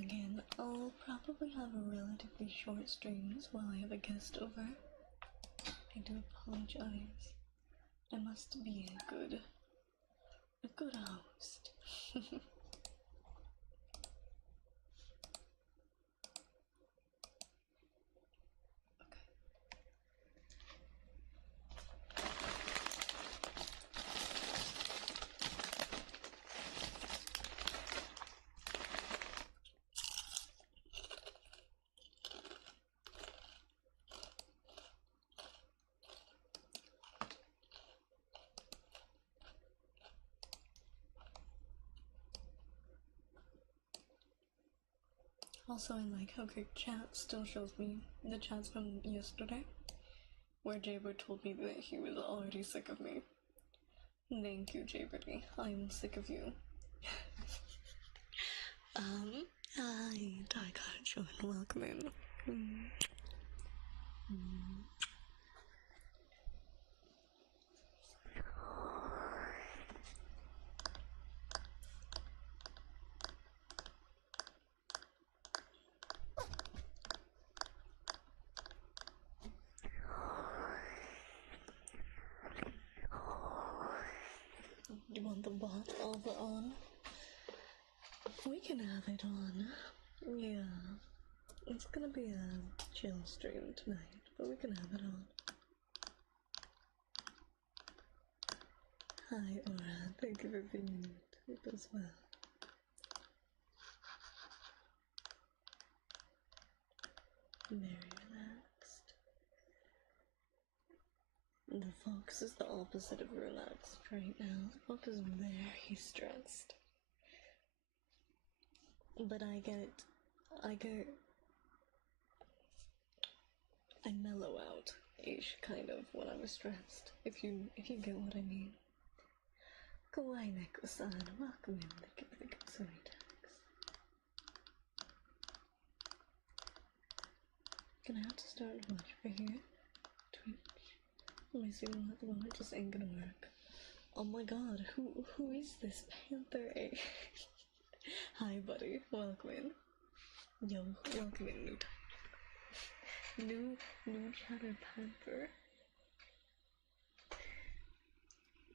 Again, I'll probably have relatively short streams while I have a guest over. I do apologize. I must be a good host. Also, I like how Kick Chat still shows me the chats from yesterday, where Jaybird told me that he was already sick of me. Thank you, Jaybird. I'm sick of you. Hi, Daikacho, and welcome in. You want the bot over on? We can have it on. Yeah. It's gonna be a chill stream tonight, but we can have it on. Hi, Aura. Thank you for being it as well. Very relaxed. The fox is the opposite of relaxed right now. The fox is very stressed. But I mellow out-ish, kind of, when I'm stressed, if you get what I mean. Kawaii Neko-san, welcome in, thank you for the Kitsune tags. Gonna have to start a watch for here. Twitch. Let me see one at the moment, just ain't gonna work. Oh my god, who is this Panther A? Hi buddy, welcome in. Yo, welcome in, new Chatter Panther.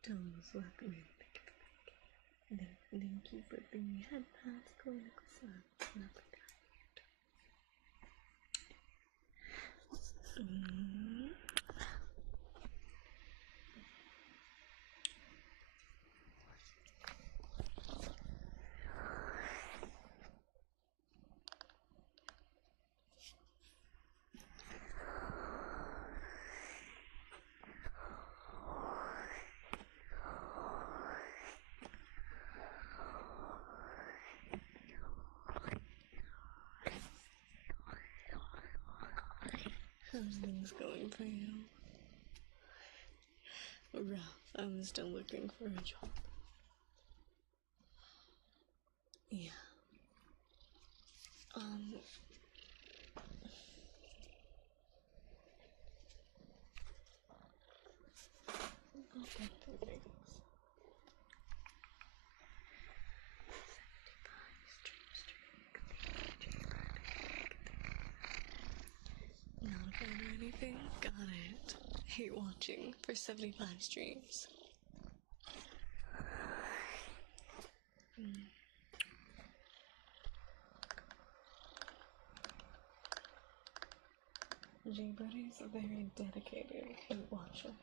Thomas, welcome in. Thank you for the headpats, Koenako-san. How's things going for you? Rough. I'm still looking for a job. Yeah. Okay, thanks. Not a fan or anything? Got it. Hate watching for 75 streams. J-Buddy's a very dedicated hate watcher.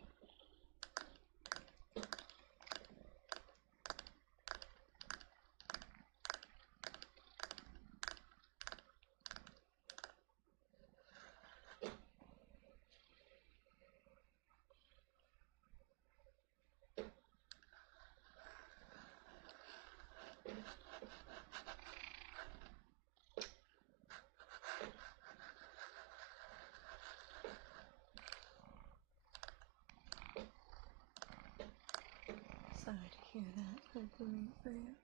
Sorry to hear that. I'm rooting for you.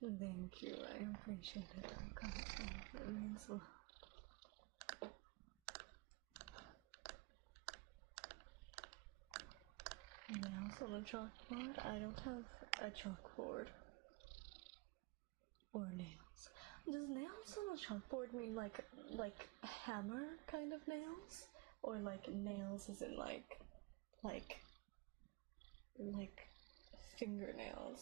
Thank you. I appreciate it. It means a lot. Nails on a chalkboard? I don't have a chalkboard. Or nails. Does nail nails on a chalkboard mean like hammer kind of nails? Or like nails as in like fingernails?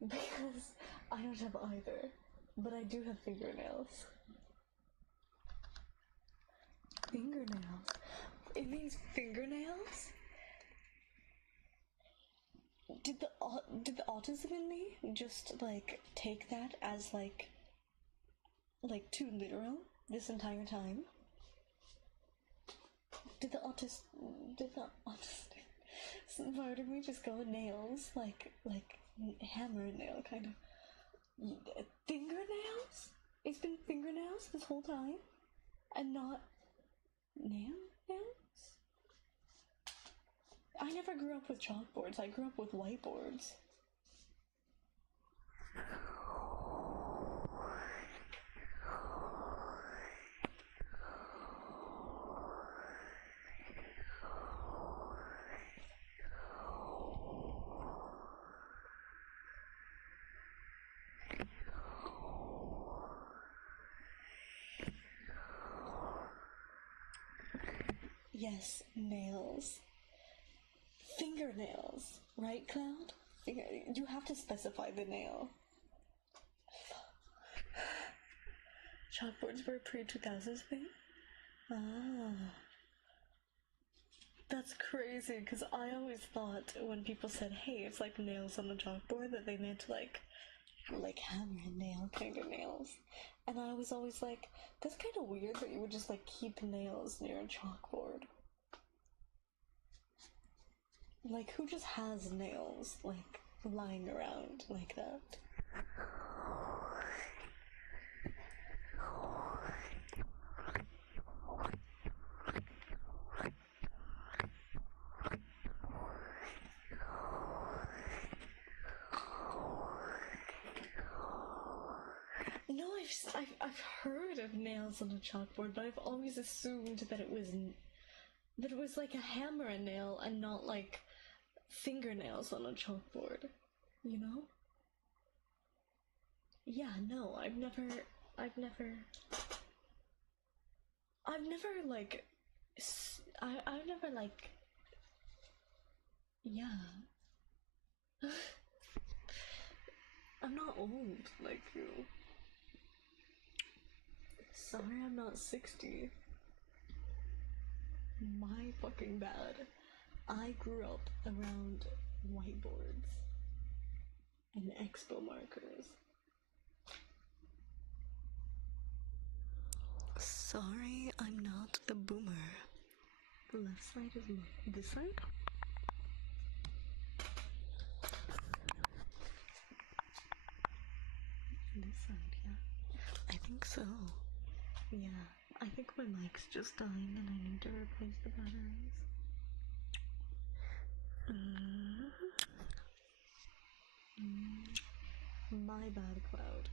Because I don't have either, but I do have fingernails. Fingernails? It means fingernails? Did the autism in me just like take that as like too literal this entire time? Did the autistic part of me just go nails like hammer nail kind of? Fingernails? It's been fingernails this whole time, and not nails? I never grew up with chalkboards. I grew up with whiteboards. Yes, nails. Fingernails, right, Cloud? You have to specify the nail. Chalkboards were a pre-2000s thing? Ah. That's crazy, because I always thought when people said, hey, it's like nails on the chalkboard, that they meant like hammer and nail kind of nails. And I was always like, that's kind of weird that you would just like keep nails near a chalkboard. Like, who just has nails, like, lying around like that? No, I've heard of nails on a chalkboard, but I've always assumed that it was like a hammer and nail and not like fingernails on a chalkboard, you know? Yeah, no, I've never like, I've never like, yeah. I'm not old like you. Sorry, I'm not 60. My fucking bad. I grew up around whiteboards and expo markers. Sorry, I'm not a boomer. The left side is this side? This side, yeah. I think so. Yeah, I think my mic's just dying and I need to replace the batteries. My bad, Cloud.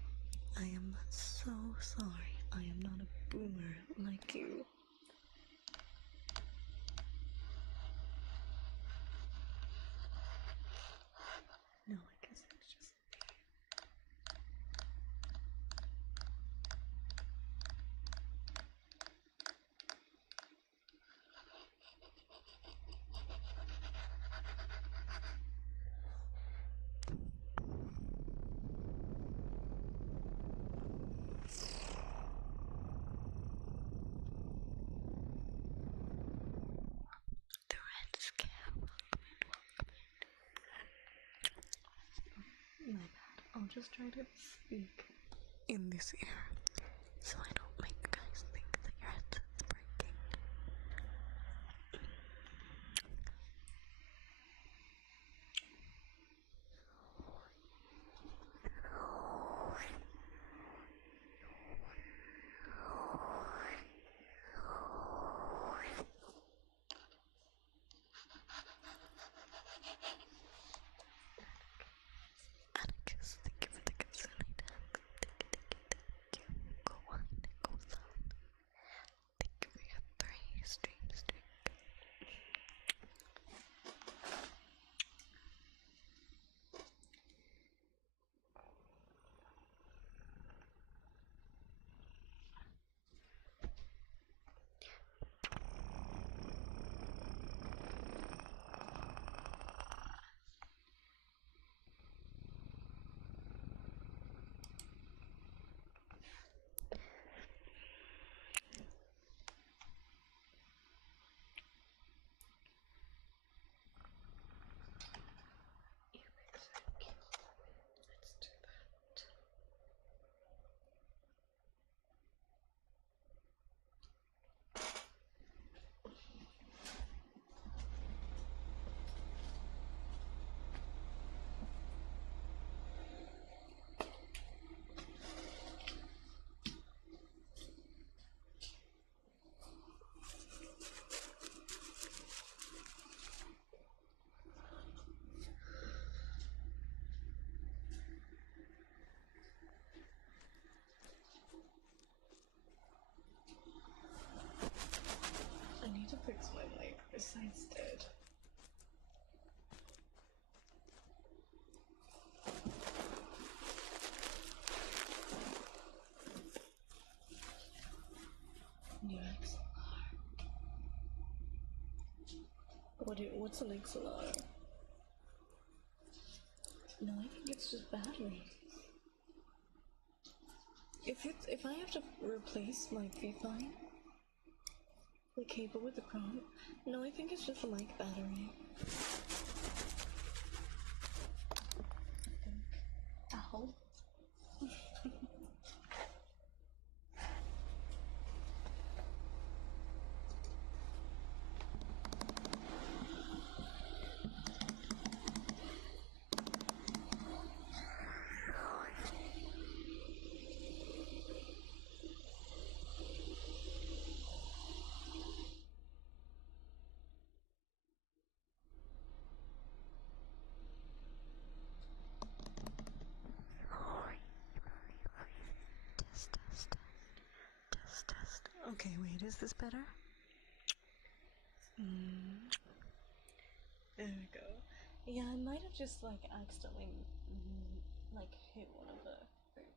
I am so sorry. I am not a boomer like you. No, I guess it's just... My bad. I'll just try to speak in this ear, so I don't make you guys think that your head's breaking. Atticus, thank you for the Kitsune tag. Thank you. Go on. Besides dead. New XLR. What's an XLR? No, I think it's just battery. If I have to replace my Wi-Fi, the cable with the crown, no, I think it's just the mic battery. Ow. Test. Okay, wait, is this better? There we go. Yeah, I might have just like accidentally like hit one of the things.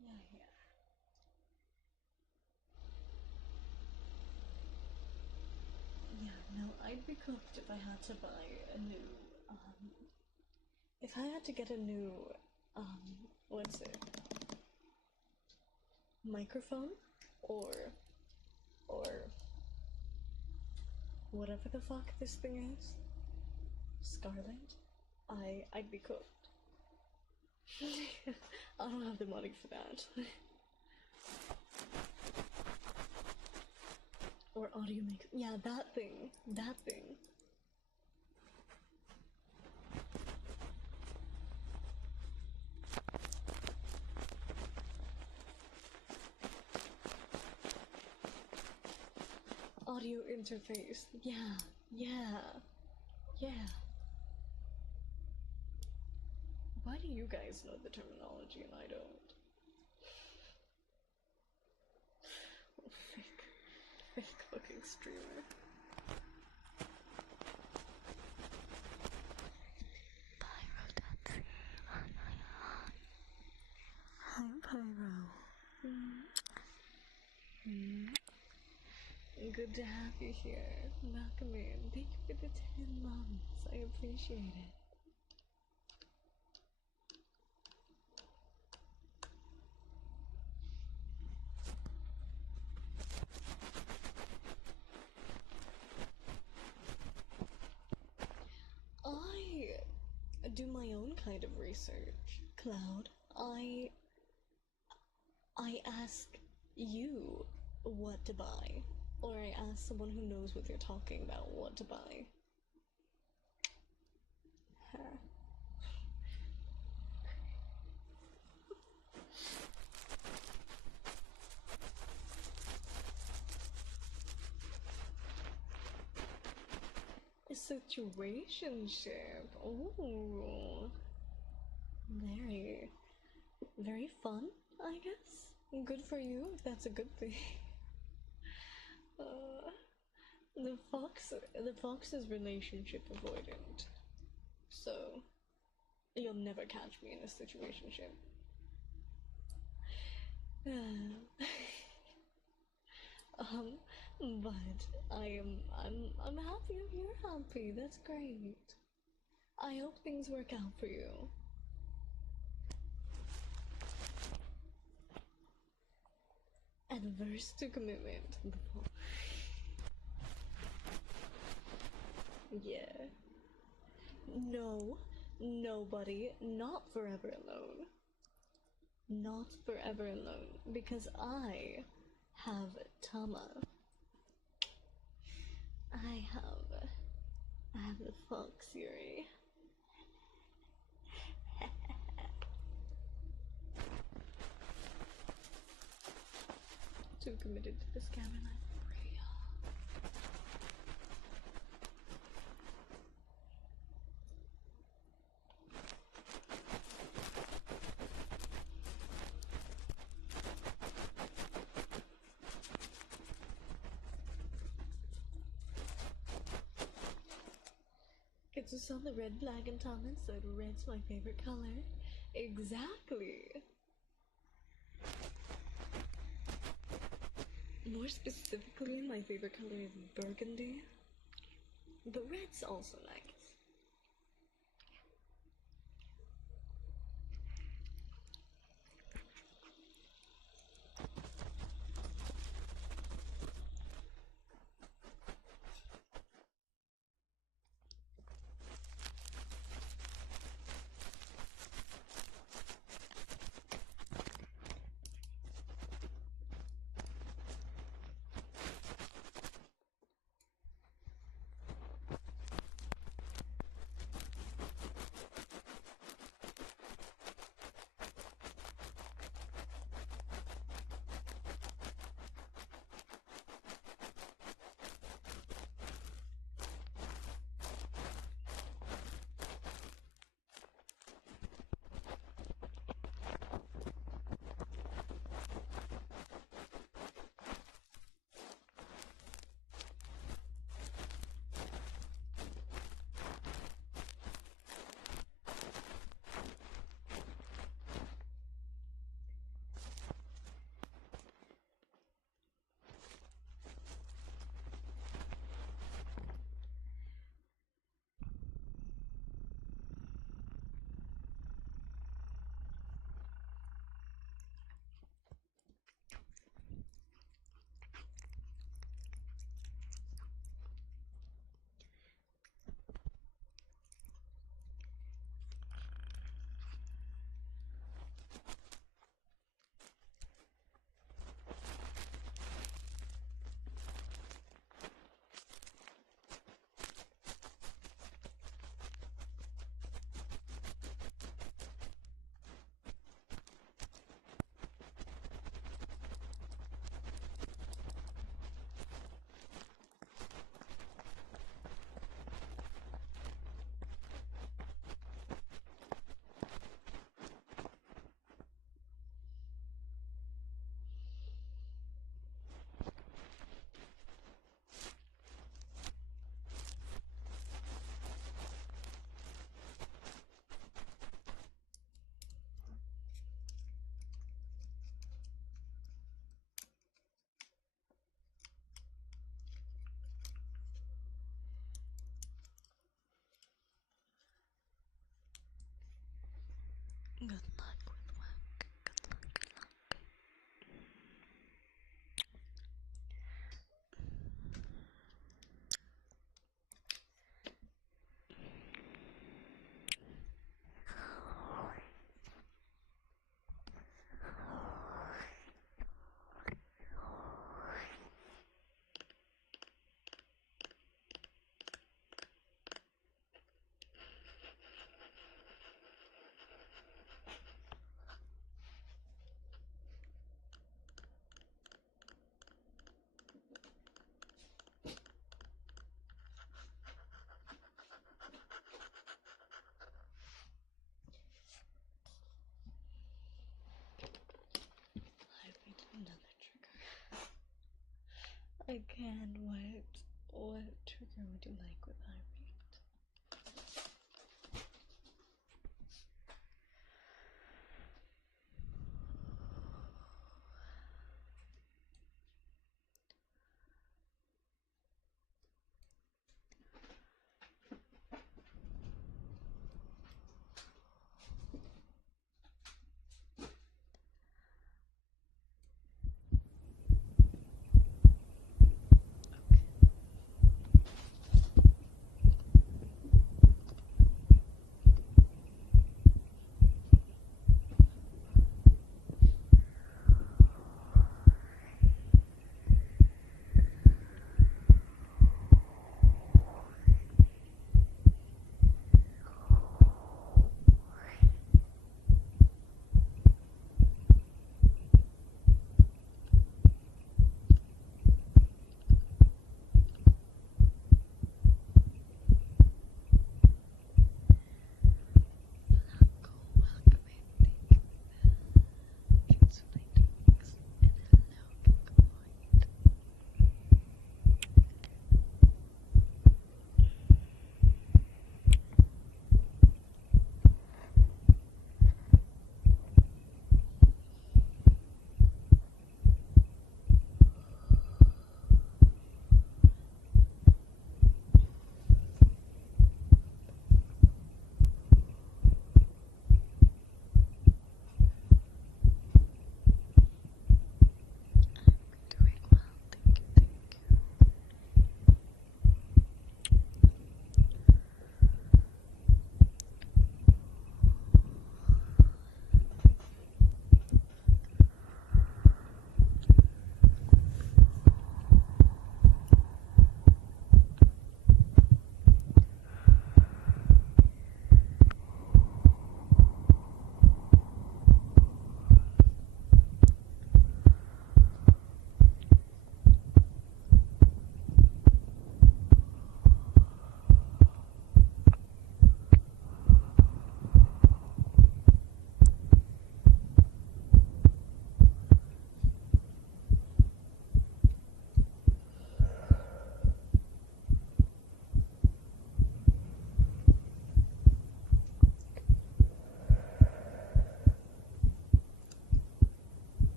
Yeah. Yeah, no, I'd be cooked if I had to buy a new if I had to get a new what's it? Microphone or whatever the fuck this thing is. Scarlet? I'd be cooked. I don't have the money for that. Or audio mix. Yeah, that thing. Audio interface. Yeah. Why do you guys know the terminology and I don't? Fake looking streamer. Hi, Pyro. Good to have you here. Welcome in. Thank you for the 10 months. I appreciate it. I do my own kind of research, Cloud. I ask you what to buy, or I ask someone who knows what they're talking about what to buy. Huh. A situationship. Ooh. Very fun, I guess. Good for you, if that's a good thing. The fox is relationship avoidant. So, you'll never catch me in a situationship. But I'm happy if you're happy. That's great. I hope things work out for you. Adverse to commitment. Yeah. No, nobody, not forever alone. Not forever alone, because I have Tama. I have the Fox Yuri. Too committed to the scam and I'm free. just saw the red flag and Thomas said red's my favorite color. Exactly. More specifically, my favorite color is burgundy. But red's also nice. Good luck with work. Good luck, good luck. Heartbeat, another trigger. I can. What trigger would you like with heartbeat?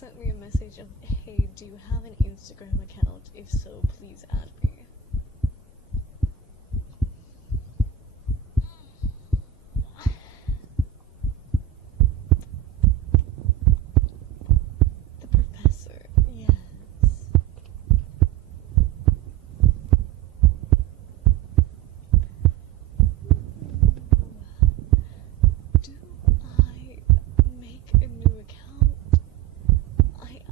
sent me a message of, hey, do you have an Instagram account? If so, please add me. The professor, yes. Do I make a new account?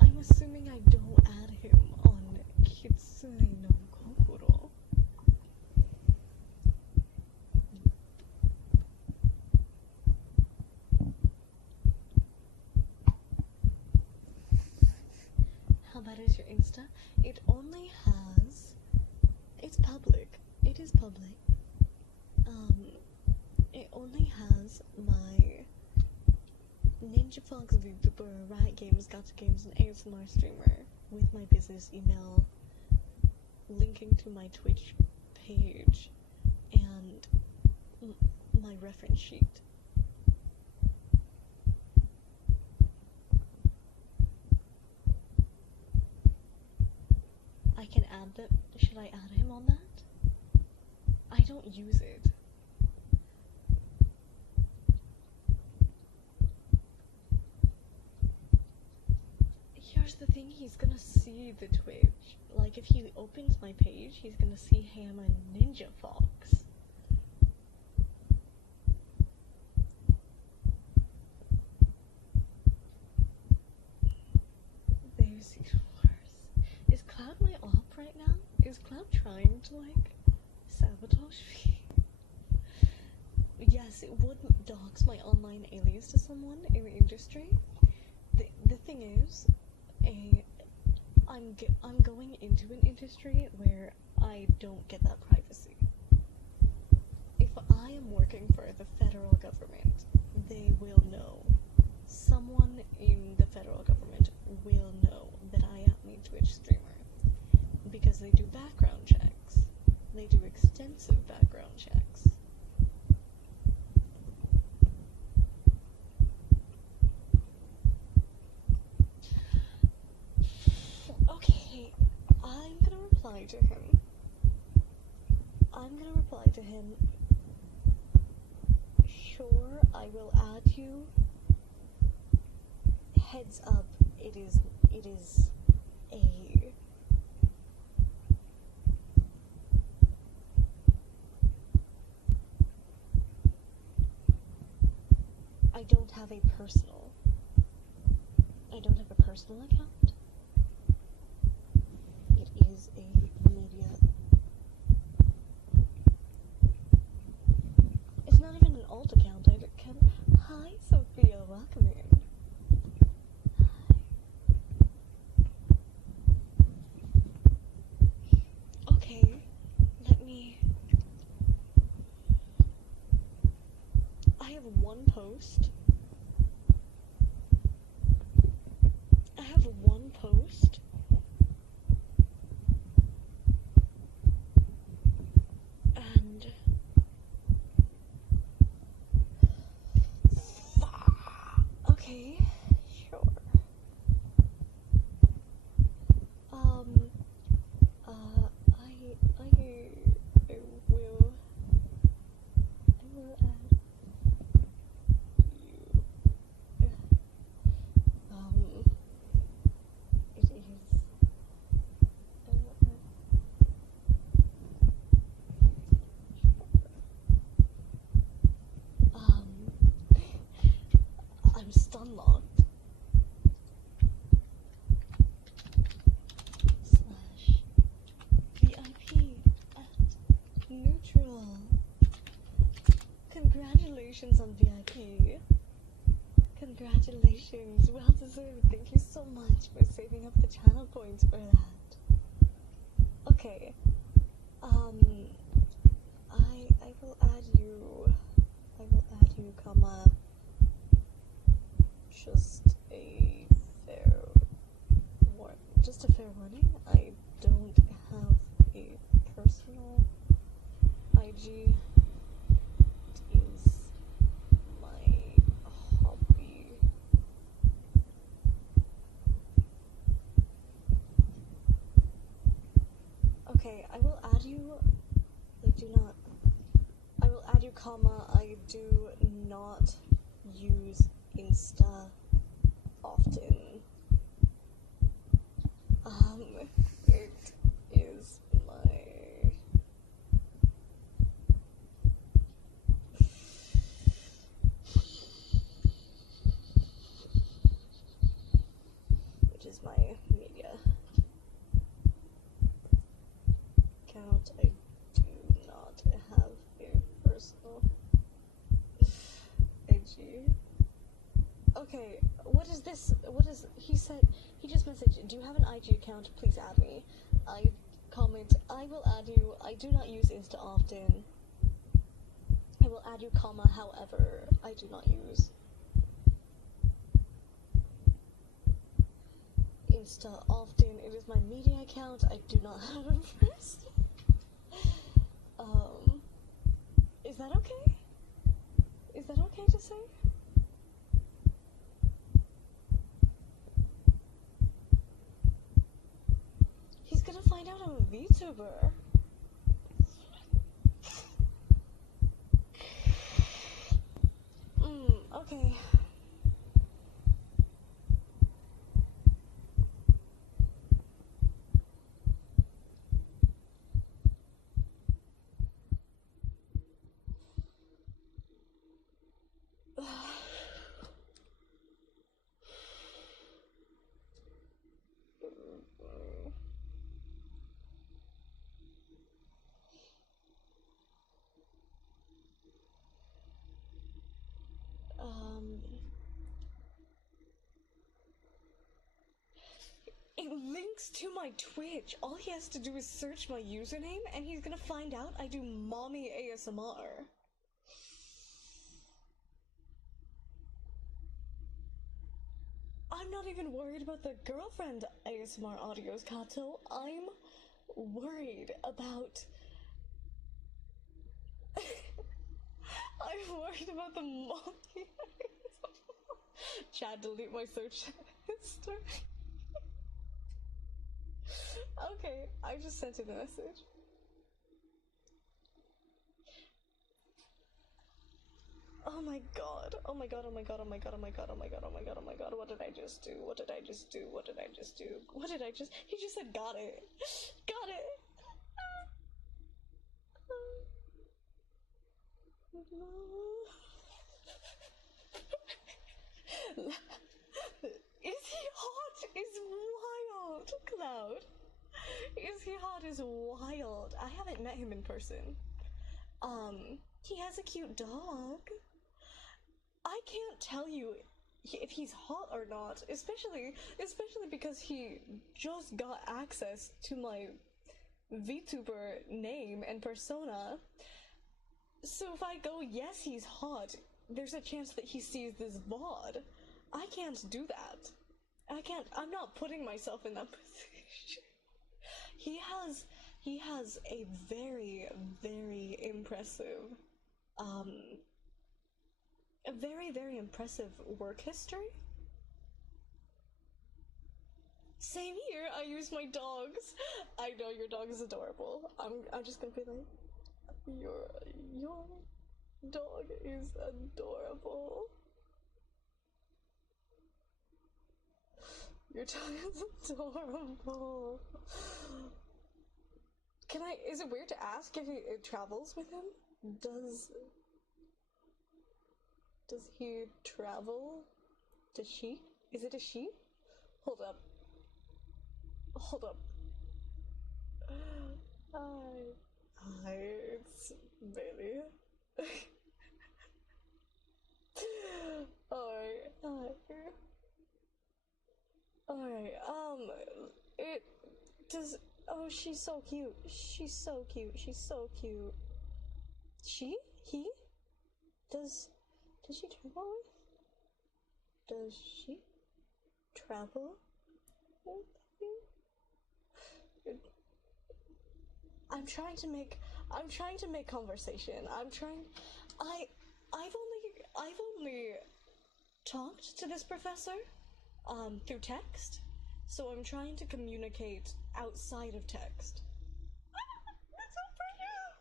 I'm assuming I don't add him on KitsuneNoKokoro. How bad is your Insta? It only has... It's public. It is public. It only has my Ninja Fox VTuber, Riot Games, Gacha Games, and ASMR streamer with my business email, linking to my Twitch page, and my reference sheet. I can add that. Should I add him on that? I don't use it. Here's the thing, he's gonna see the Twitch. Like, if he opens my page, he's gonna see him and Ninja Fox. There's even worse. Is Cloud my op right now? Is Cloud trying to, like, sabotage me? Yes, it would dox my online alias to someone in the industry. The thing is, I'm going into an industry where I don't get that privacy. If I am working for the federal government, they will know. Someone in the federal government will know that I am a Twitch streamer. Because they do background checks. They do extensive background checks. Okay, I'm gonna reply to him. Sure, I will add you. Heads up, it is a... I don't have a personal account. It is a media. It's not even an alt account. Hi, Sophia, welcome in. Hi. Okay, I have one post. And okay, sure. I will add you. It is. I'm stun locked. /VIP at neutral. Congratulations on VIP. Congratulations. Well deserved. Thank you so much for saving up the channel points for that. Okay. I will add you. Comma. Just a fair warning. I don't have a personal IG. It is my hobby. comma, I do not use Insta often. It is my... which is my media account. I do not have a personal IG. Okay, what is this? What is... he said... he just messaged, do you have an IG account? Please add me. I comment, I will add you. I do not use Insta often. I will add you, comma, however, I do not use Insta often. It is my media account. I do not have a first. Is that okay? Is that okay to say? He's gonna find out I'm a VTuber. Okay. It links to my Twitch. All he has to do is search my username, and he's gonna find out I do mommy ASMR. I'm not even worried about the girlfriend ASMR audios, Kato. I'm worried about... I'm worried about the mommy ASMR. Chad, delete my search history. Okay, I just sent him a message. Oh my god, oh my god, oh my god, oh my god, oh my god, oh my god, oh my god, oh my god, what did I just do? What did I just do? What did I just do? What did I just... he just said got it. Got it. Is he hot? Is wild, Cloud. Is he hot? Is wild. I haven't met him in person. He has a cute dog. I can't tell you if he's hot or not, especially because he just got access to my VTuber name and persona. So if I go, yes, he's hot, there's a chance that he sees this VOD. I can't do that. I'm not putting myself in that position. He has a very, very impressive, a very, very impressive work history. Same here, I use my dogs. I know your dog is adorable. I'm just gonna be like, your dog is adorable. Your dog is adorable. Is it weird to ask if it travels with him? Does he travel? Does she? Is it a she? Hold up. Hold up. Hi, it's Bailey. Alright, Alright, it does... oh, she's so cute. She's so cute. She's so cute. She? He? Does she travel with? Does she travel with you? I'm trying to make conversation. I've only talked to this professor through text, so I'm trying to communicate outside of text. That's so precious.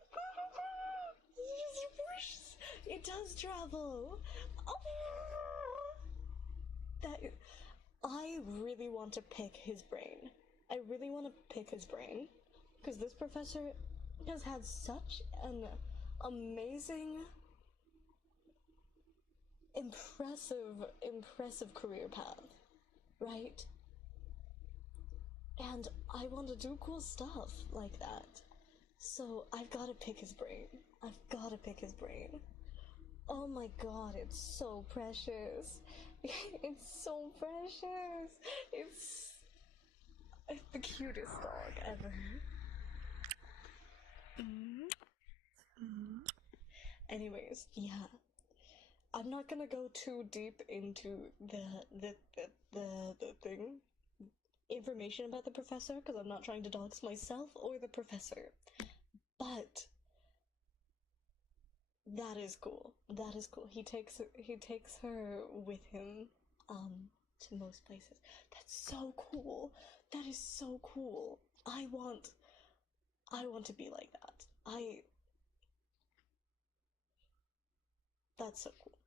She's so precious. It does travel! Oh! I really want to pick his brain. I really want to pick his brain. Because this professor has had such an amazing, impressive career path, right? And I want to do cool stuff like that. So I've got to pick his brain. I've got to pick his brain. Oh my god, it's so precious. It's so precious. It's the cutest dog ever. Anyways, yeah. I'm not gonna go too deep into the thing, information about the professor, because I'm not trying to dox myself or the professor. But that is cool. That is cool. He takes her with him, to most places. That's so cool. That is so cool. I want to be like that. That's so cool.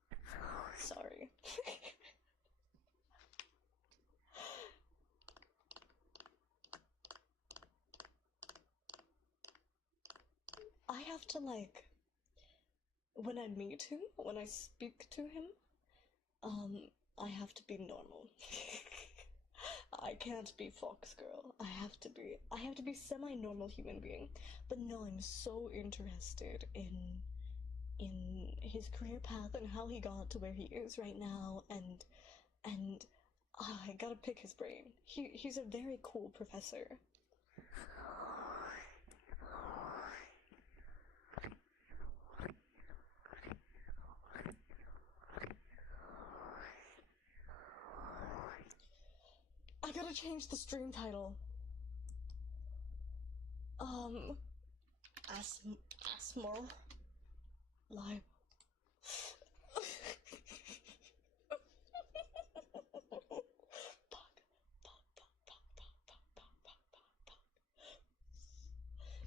Sorry. I have to, like, when I meet him, when I speak to him, I have to be normal. I can't be Fox Girl. I have to be semi-normal human being. But no, I'm so interested in his career path and how he got to where he is right now, and I gotta pick his brain. He's a very cool professor. I gotta change the stream title. Asmal Live.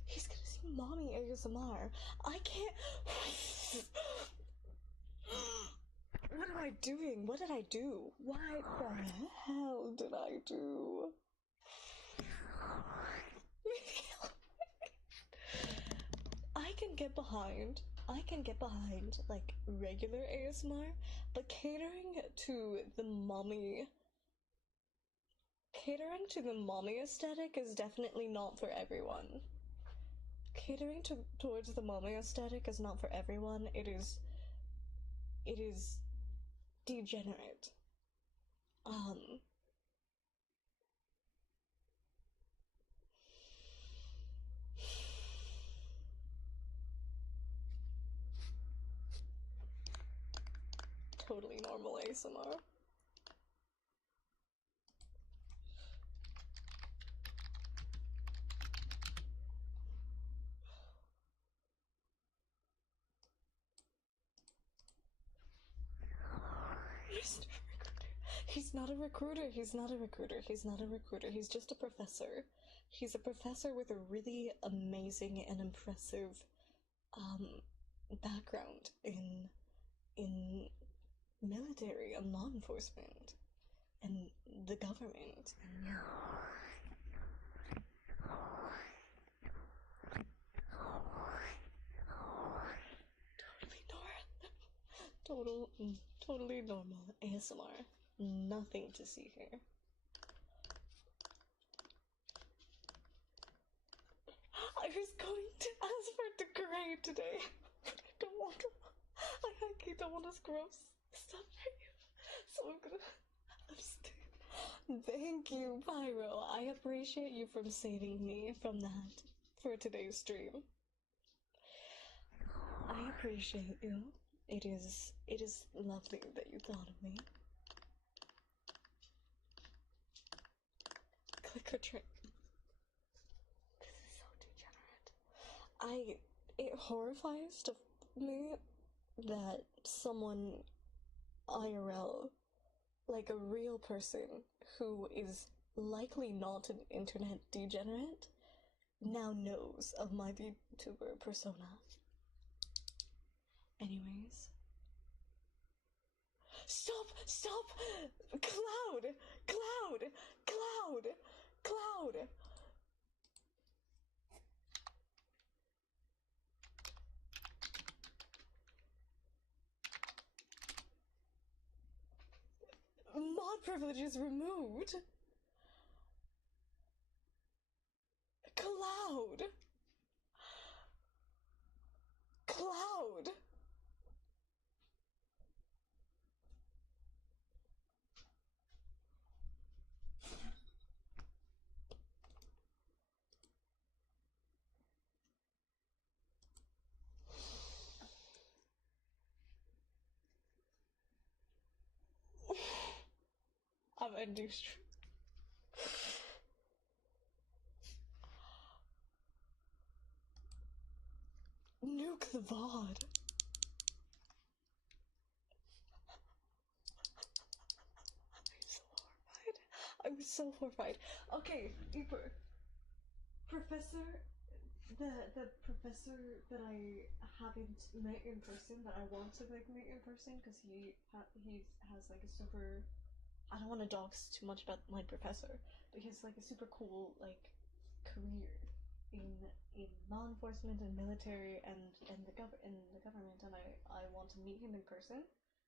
He's gonna see mommy ASMR. I can't. What am I doing? What did I do? What the hell did I do? I can get behind like regular ASMR, but catering to the mommy aesthetic is definitely not for everyone. Catering towards the mommy aesthetic is not for everyone. It is degenerate. Totally normal ASMR. He's not a recruiter. He's not a recruiter. He's not a recruiter. He's just a professor. He's a professor with a really amazing and impressive background in military and law enforcement and the government. And yeah. Totally normal ASMR. Nothing to see here. I was going to ask for the grade today, but I don't want to. I actually don't want to screw up stuff for you, so I'm gonna abstain. Thank you, Pyro. I appreciate you from saving me from that for today's stream. I appreciate you. It is lovely that you thought of me. Click or trick. This is so degenerate. It horrifies me that someone IRL, like a real person who is likely not an internet degenerate, now knows of my VTuber persona. Anyways, Stop! Stop! Cloud! Cloud! Cloud! Cloud! Mod privileges removed! Cloud! Cloud! I'm ending stream. Nuke the VOD. I was so horrified. Okay, Eber. Professor, the professor that I haven't met in person, that I want to like meet in person, because he has like a super. I don't want to dox too much about my professor, but he has like a super cool like career in law enforcement and military and the government, and I want to meet him in person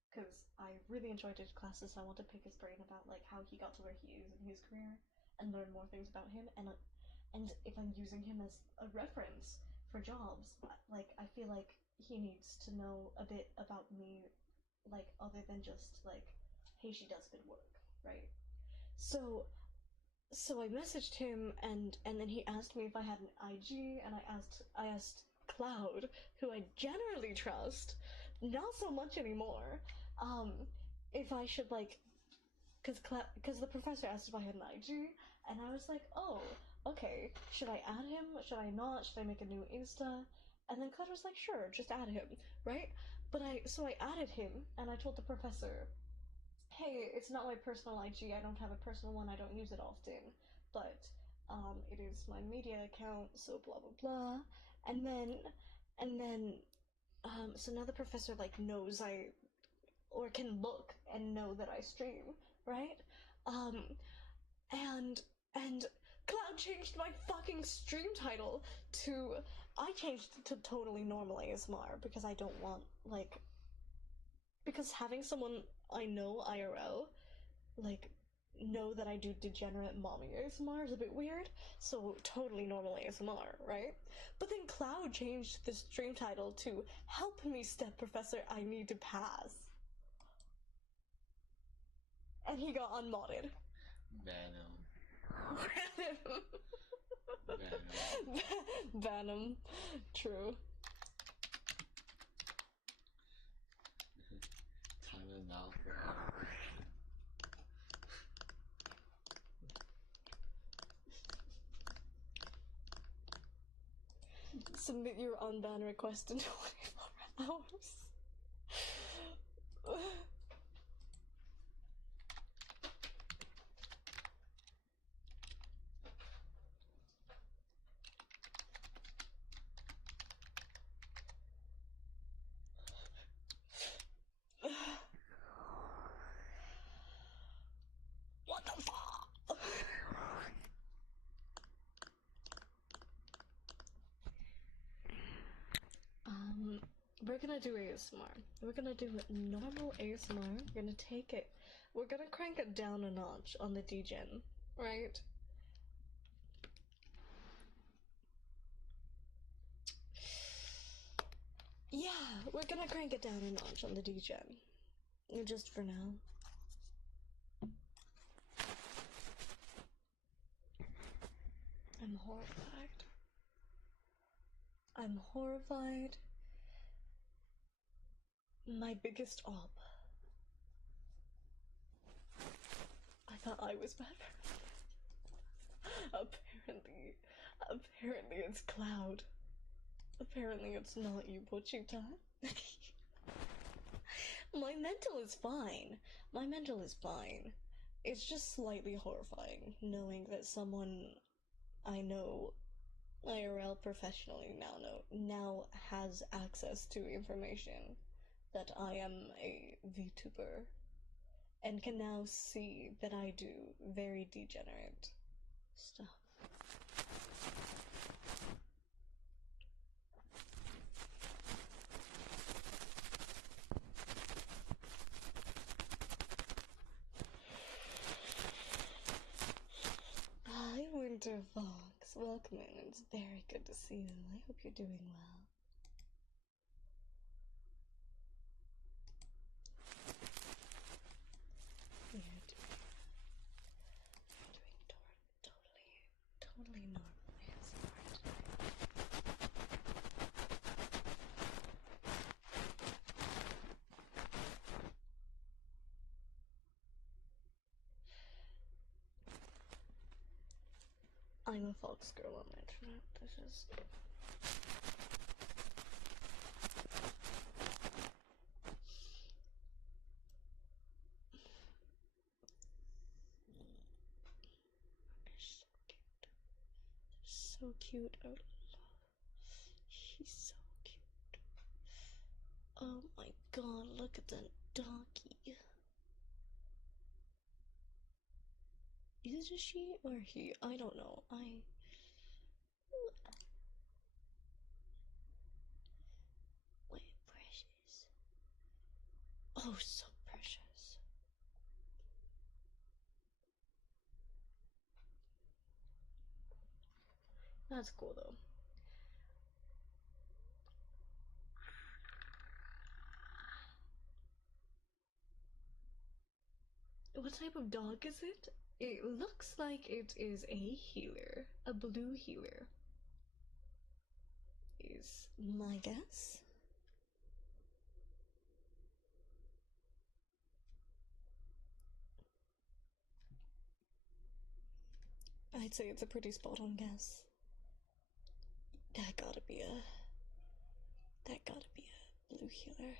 because I really enjoyed his classes. So I want to pick his brain about like how he got to where he is in his career and learn more things about him. And if I'm using him as a reference for jobs, like I feel like he needs to know a bit about me, like other than just like, hey, she does good work, right? So I messaged him, and then he asked me if I had an IG, and I asked Cloud, who I generally trust, not so much anymore, if I should like, because the professor asked if I had an IG, and I was like, oh, okay, should I add him? Should I not? Should I make a new Insta? And then Cloud was like, sure, just add him, right? But I added him, and I told the professor, hey, it's not my personal IG, I don't have a personal one, I don't use it often, but it is my media account, so blah blah blah. And then so now the professor like knows I, or can look and know that I stream, right? Um and Cloud changed my fucking stream title to, I changed it to totally normal ASMR because I don't want like, because having someone I know IRL like know that I do degenerate mommy ASMR is a bit weird, so totally normal ASMR, right? But then Cloud changed the stream title to Help Me Step Professor, I Need to Pass. And he got unmodded. Venom. Venom. True. Time is now forever. Submit your unban request in 24 hours. What the fuck? We're gonna do ASMR. We're gonna do normal ASMR. We're gonna take it. We're gonna crank it down a notch on the degen, right? Yeah, we're gonna crank it down a notch on the degen. Just for now. I'm horrified. I'm horrified. My biggest op. I thought I was bad. Apparently it's Cloud. Apparently it's not you, Pochita. My mental is fine. My mental is fine. It's just slightly horrifying knowing that someone I know IRL professionally now has access to information that I am a VTuber and can now see that I do very degenerate stuff. Hi, Winter Fox. Welcome in. It's very good to see you. I hope you're doing well. We are doing totally normal ASMR today. I'm a fox girl on the internet. This is... so cute. I love... He's so cute. Oh my god, look at that doggy. Is it she or he? I don't know. Wait, precious. Oh, so precious. That's cool though. What type of dog is it? It looks like it is a healer. A blue healer. Is my guess. I'd say it's a pretty spot on guess. That gotta be a blue healer.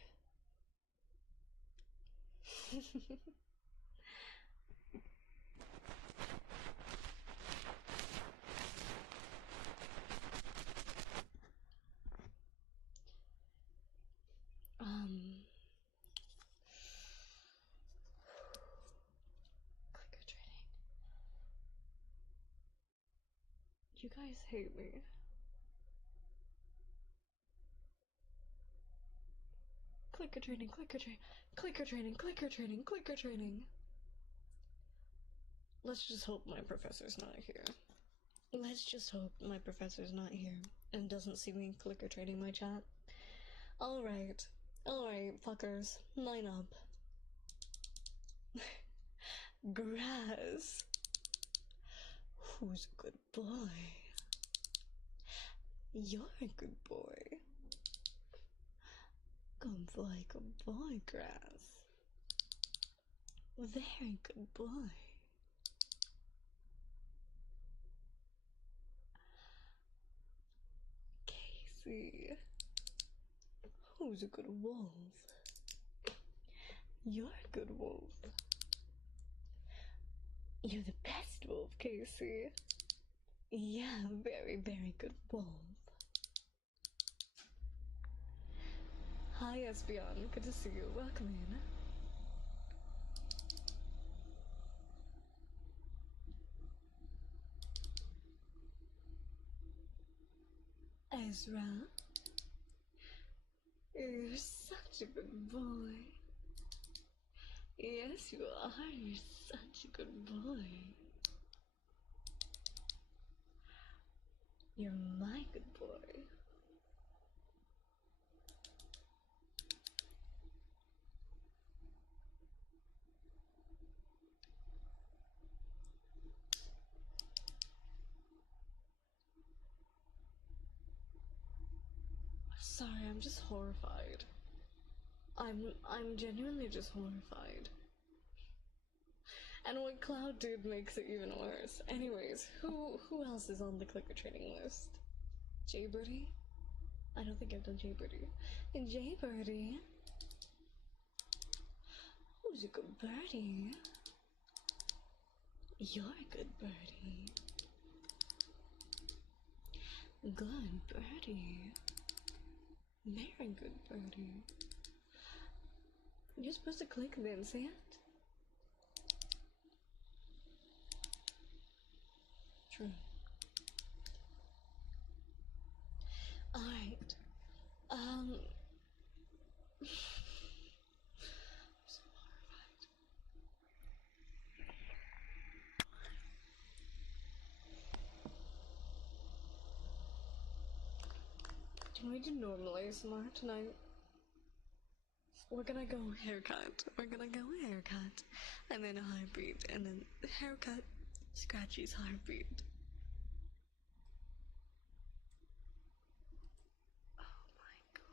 Clicker training. You guys hate me. Clicker training, clicker training, clicker training, clicker training, clicker training. Let's just hope my professor's not here. Let's just hope my professor's not here and doesn't see me clicker training my chat. Alright, fuckers, line up. Grass. Who's a good boy? You're a good boy. Good boy, Grass. Very good boy. Casey. Who's a good wolf? You're a good wolf. You're the best wolf, Casey. Yeah, very good wolf. Hi, Espeon. Good to see you. Welcome in. Ezra. You're such a good boy. Yes, you are. You're such a good boy. You're my good boy. Sorry, I'm just horrified. I'm genuinely just horrified. And what Cloud did makes it even worse. Anyways, who else is on the clicker training list? Jaybirdie? I don't think I've done Jaybirdie. And Jaybirdie? Who's a good birdie? You're a good birdie. Good birdie. Very good birdie. You're supposed to click then, see it? True. Alright. I'm so horrified. Can we do normal ASMR tonight? We're gonna go haircut. We're gonna go haircut. And then a heartbeat. And then haircut. Scratchy's heartbeat. Oh my god.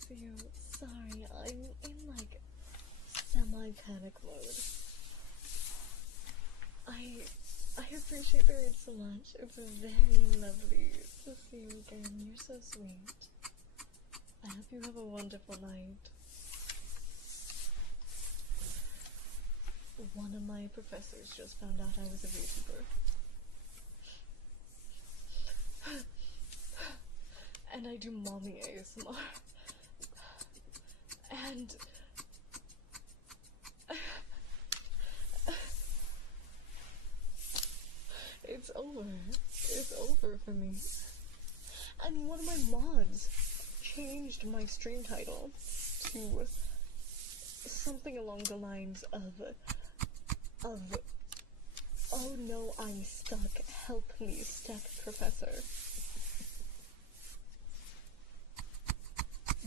to see you. Sorry, I'm in like semi-panic mode. I appreciate the read so much. It's very lovely to see you again. You're so sweet. I hope you have a wonderful night. One of my professors just found out I was a VTuber. And I do mommy ASMR. And it's over. It's over for me. And one of my mods changed my stream title to something along the lines of oh no, I'm stuck, help me, Step Professor.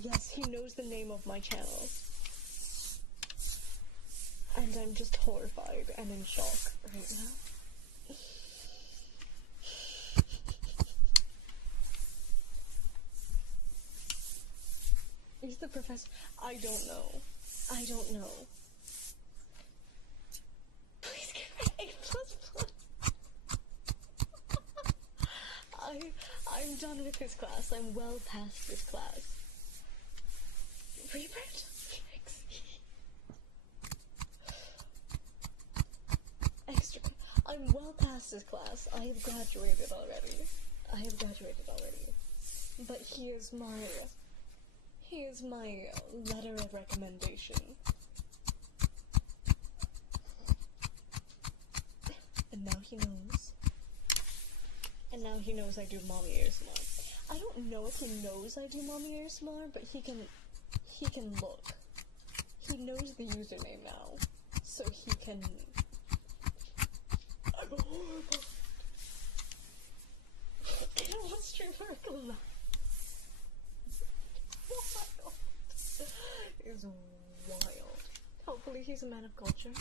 Yes, he knows the name of my channel. And I'm just horrified and in shock right now. He's the professor. I don't know. I don't know. Please give me A++. I'm done with this class. I'm well past this class. Rebirth? Extra. I'm well past this class. I have graduated already. But he is my letter of recommendation. And now he knows. And now he knows I do mommy ASMR. I don't know if he knows I do mommy ASMR, but he can look. He knows the username now, so he can... I'm horrible. I don't want stream for a lot. Wild. Is wild. Hopefully he's a man of culture.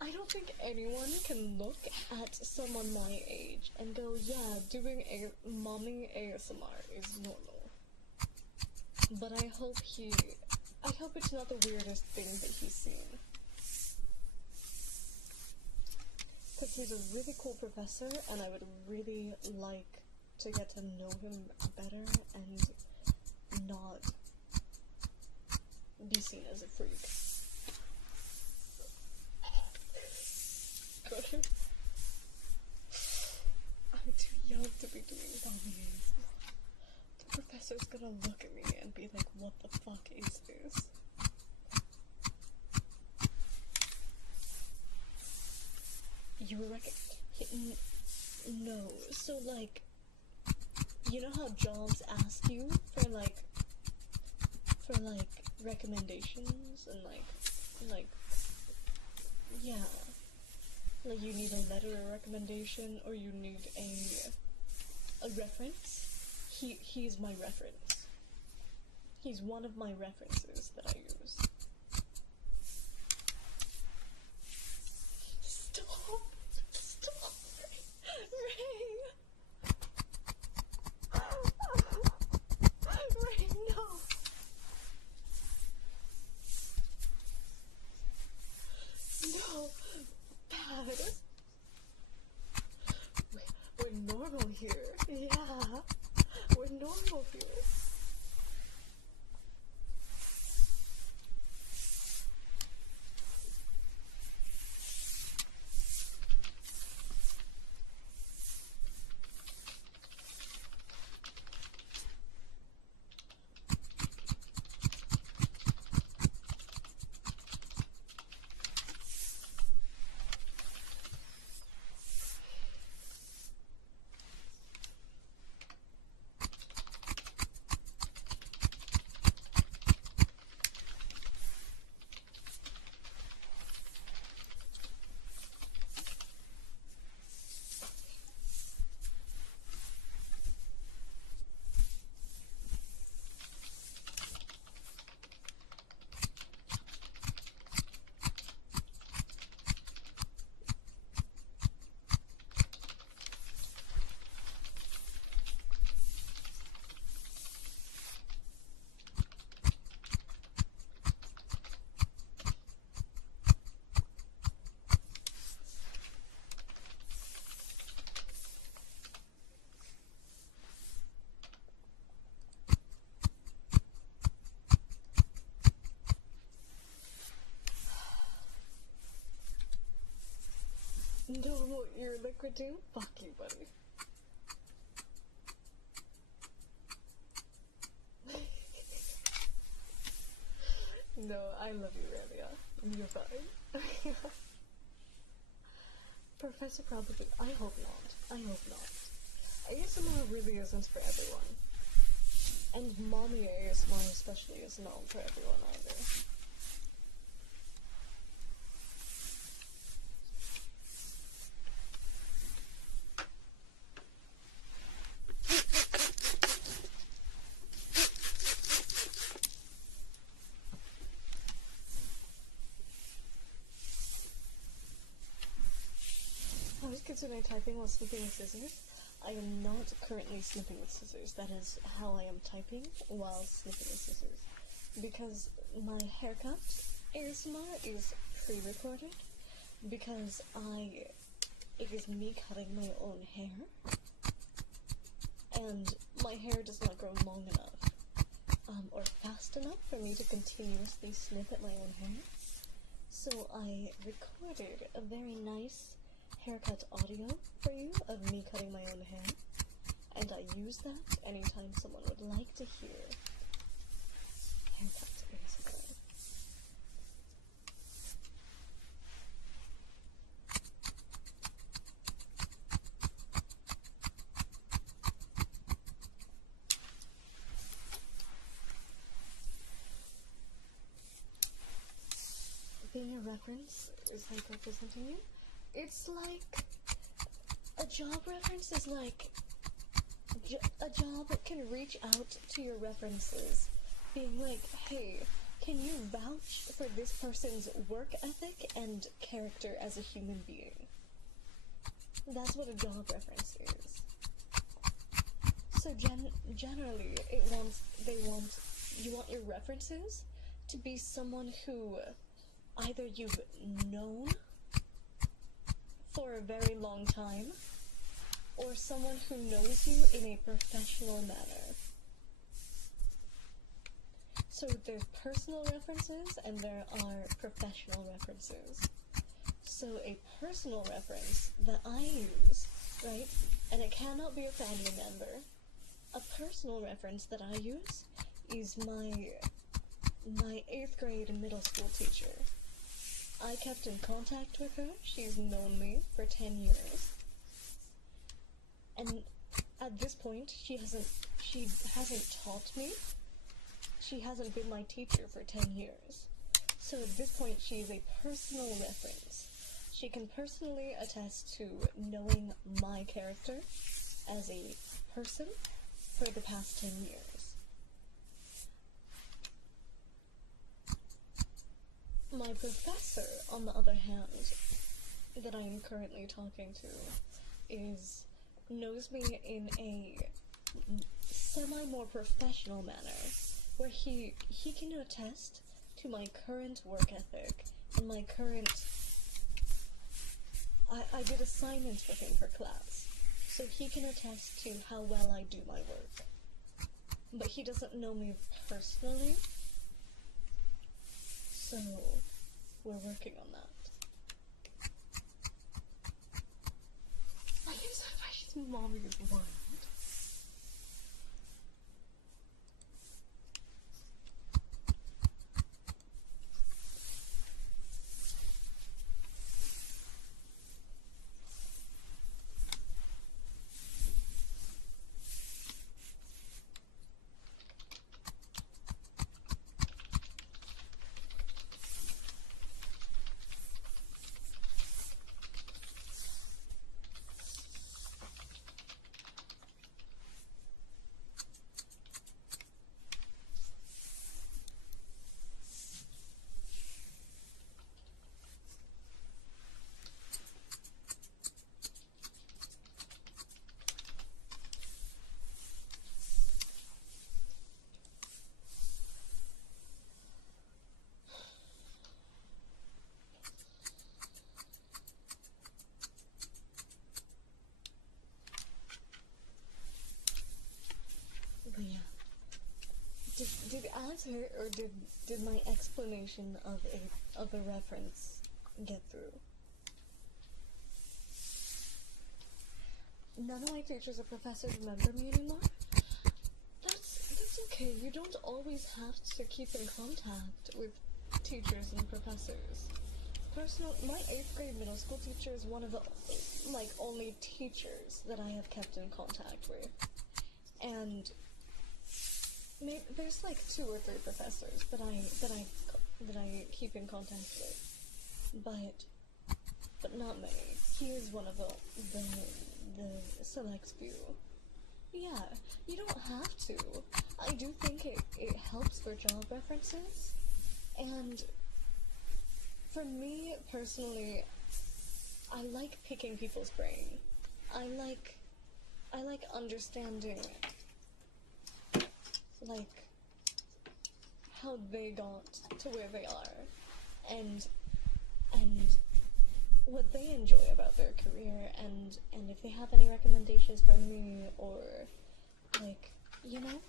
I don't think anyone can look at someone my age and go, yeah, doing mommy ASMR is normal. But I hope it's not the weirdest thing that he's seen. Because he's a really cool professor, and I would really like to get to know him better and not be seen as a freak. I'm too young to be doing mommy ASMR. The professor's gonna look at me and be like, what the fuck is this? You were no, so like, you know how jobs ask you for recommendations and like, yeah, like you need a letter of recommendation or you need a reference. He's my reference. He's one of my references that I use. Stop! Ray! Ray, no! No! Bad! We're normal here. Yeah! We're normal here. No, you're liquid too? Fuck you, buddy. No, I love you, Ramia. You're fine. Professor probably. I hope not. I hope not. ASMR really isn't for everyone. And mommy ASMR especially is not for everyone either. How is Kitsune typing while snipping with scissors? I am not currently snipping with scissors. That is how I am typing while snipping with scissors. Because my haircut ASMR is pre-recorded. Because it is me cutting my own hair. And my hair does not grow long enough. Or fast enough for me to continuously snip at my own hair. So I recorded a very nice haircut audio for you of me cutting my own hair, and I use that anytime someone would like to hear haircut ASMR. Being a reference is like representing you. It's like a job reference is like a job can reach out to your references, being like, hey, can you vouch for this person's work ethic and character as a human being? That's what a job reference is. So generally, you want your references to be someone who either you've known for a very long time, or someone who knows you in a professional manner. So there's personal references and there are professional references. So a personal reference that I use, right, and it cannot be a family member, a personal reference that I use is my 8th grade middle school teacher. I kept in contact with her. She's known me for 10 years. And at this point, she hasn't taught me. She hasn't been my teacher for 10 years. So at this point, she is a personal reference. She can personally attest to knowing my character as a person for the past 10 years. My professor, on the other hand, that I am currently talking to, knows me in a semi-more professional manner, where he can attest to my current work ethic and my current... I did assignments for him for class, so he can attest to how well I do my work. But he doesn't know me personally, so we're working on that. Mommy is wild. But yeah. Did as her, or did my explanation of a reference get through? none of my teachers or professors remember me anymore. That's okay. You don't always have to keep in contact with teachers and professors. My 8th grade middle school teacher is one of the, like, only teachers that I have kept in contact with. And there's like 2 or 3 professors that I keep in contact with. But not many. He is one of the select few. Yeah, you don't have to. I do think it helps for job references. And for me, personally, I like picking people's brain. I like understanding, like, how they got to where they are, and what they enjoy about their career, and if they have any recommendations for me, or, like, you know?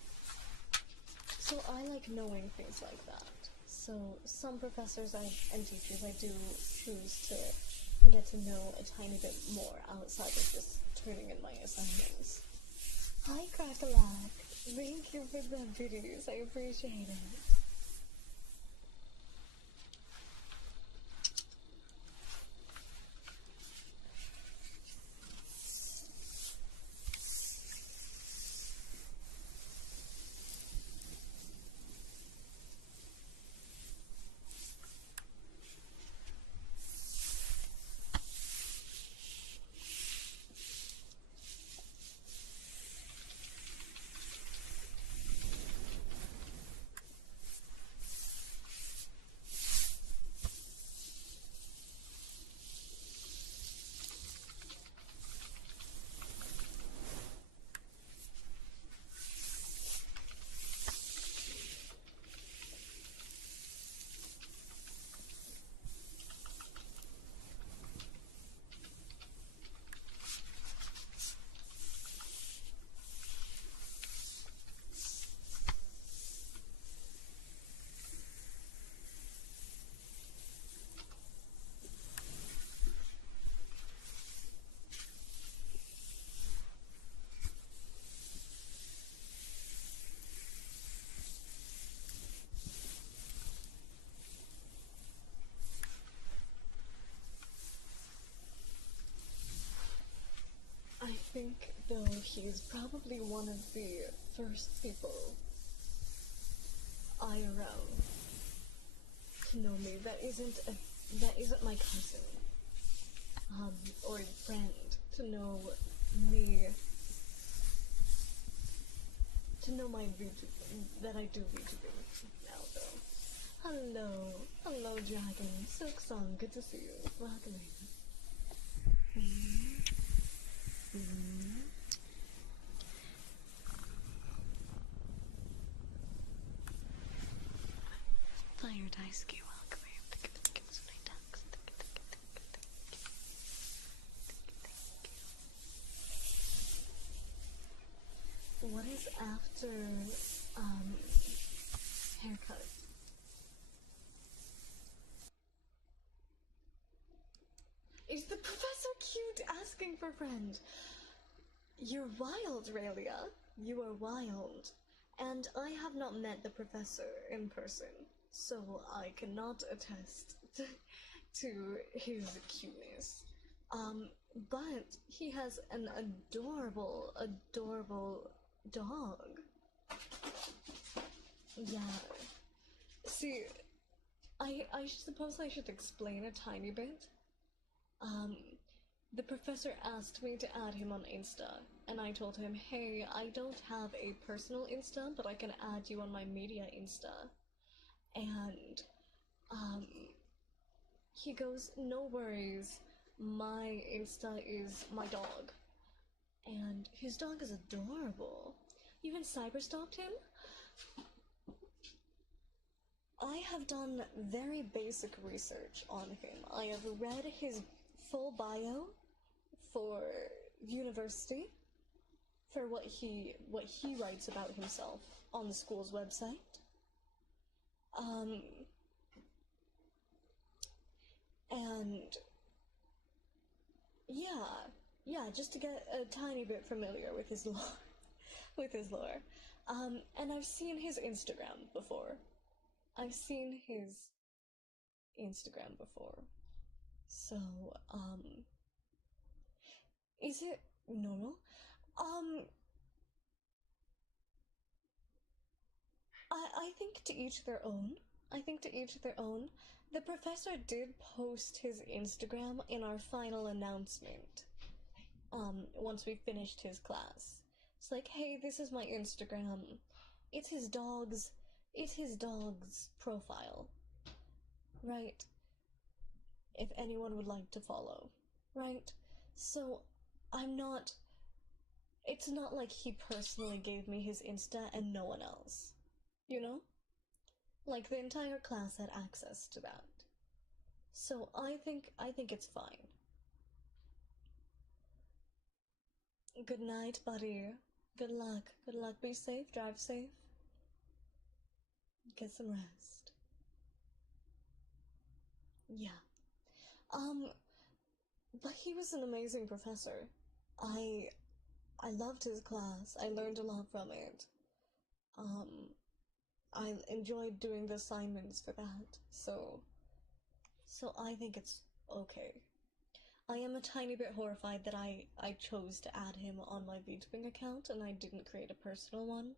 So I like knowing things like that. So some professors and teachers I do choose to get to know a tiny bit more outside of just turning in my assignments. Hi, Crackalack! Thank you for the videos, I appreciate it. I think, though, he's probably one of the first people IRL to know me that isn't my cousin, or friend, to know me, to know my that I do VTubing now, though. Hello, Dragon, Silk Song, good to see you, welcome in. Fire Daisuke, welcome in. What is after haircut? Is the professor cute asking for friend? You're wild, Raelia. You are wild. And I have not met the professor in person, so I cannot attest to his cuteness. But he has an adorable, adorable dog. Yeah. See, I suppose I should explain a tiny bit. The professor asked me to add him on Insta, and I told him, hey, I don't have a personal Insta, but I can add you on my media Insta. And, he goes, no worries, my Insta is my dog. And his dog is adorable. You even cyberstalked him? I have done very basic research on him. I have read his full bio for university, for what he writes about himself on the school's website. And yeah, yeah, just to get a tiny bit familiar with his lore. With his lore. And I've seen his Instagram before. I've seen his Instagram before. So, is it normal? I think to each their own. I think to each their own. The professor did post his Instagram in our final announcement. Once we finished his class. It's like, hey, this is my Instagram. It's his dog's profile. Right? If anyone would like to follow. Right? So, it's not like he personally gave me his Insta and no one else. You know? Like, the entire class had access to that. So, I think it's fine. Good night, buddy. Good luck. Good luck. Be safe. Drive safe. Get some rest. Yeah. But he was an amazing professor. I loved his class. I learned a lot from it. I enjoyed doing the assignments for that. So I think it's okay. I am a tiny bit horrified that I chose to add him on my VTubing account and I didn't create a personal one.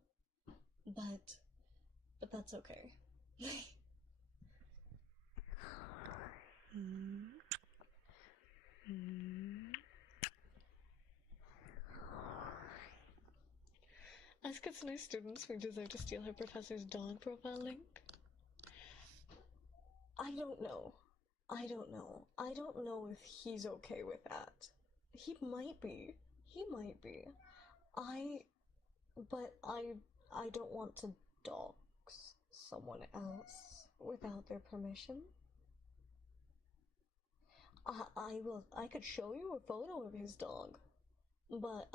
But that's okay. As Kitsune students, we deserve to steal her professor's dog profile link. I don't know. I don't know if he's okay with that. He might be. But I don't want to dox someone else without their permission. I could show you a photo of his dog, but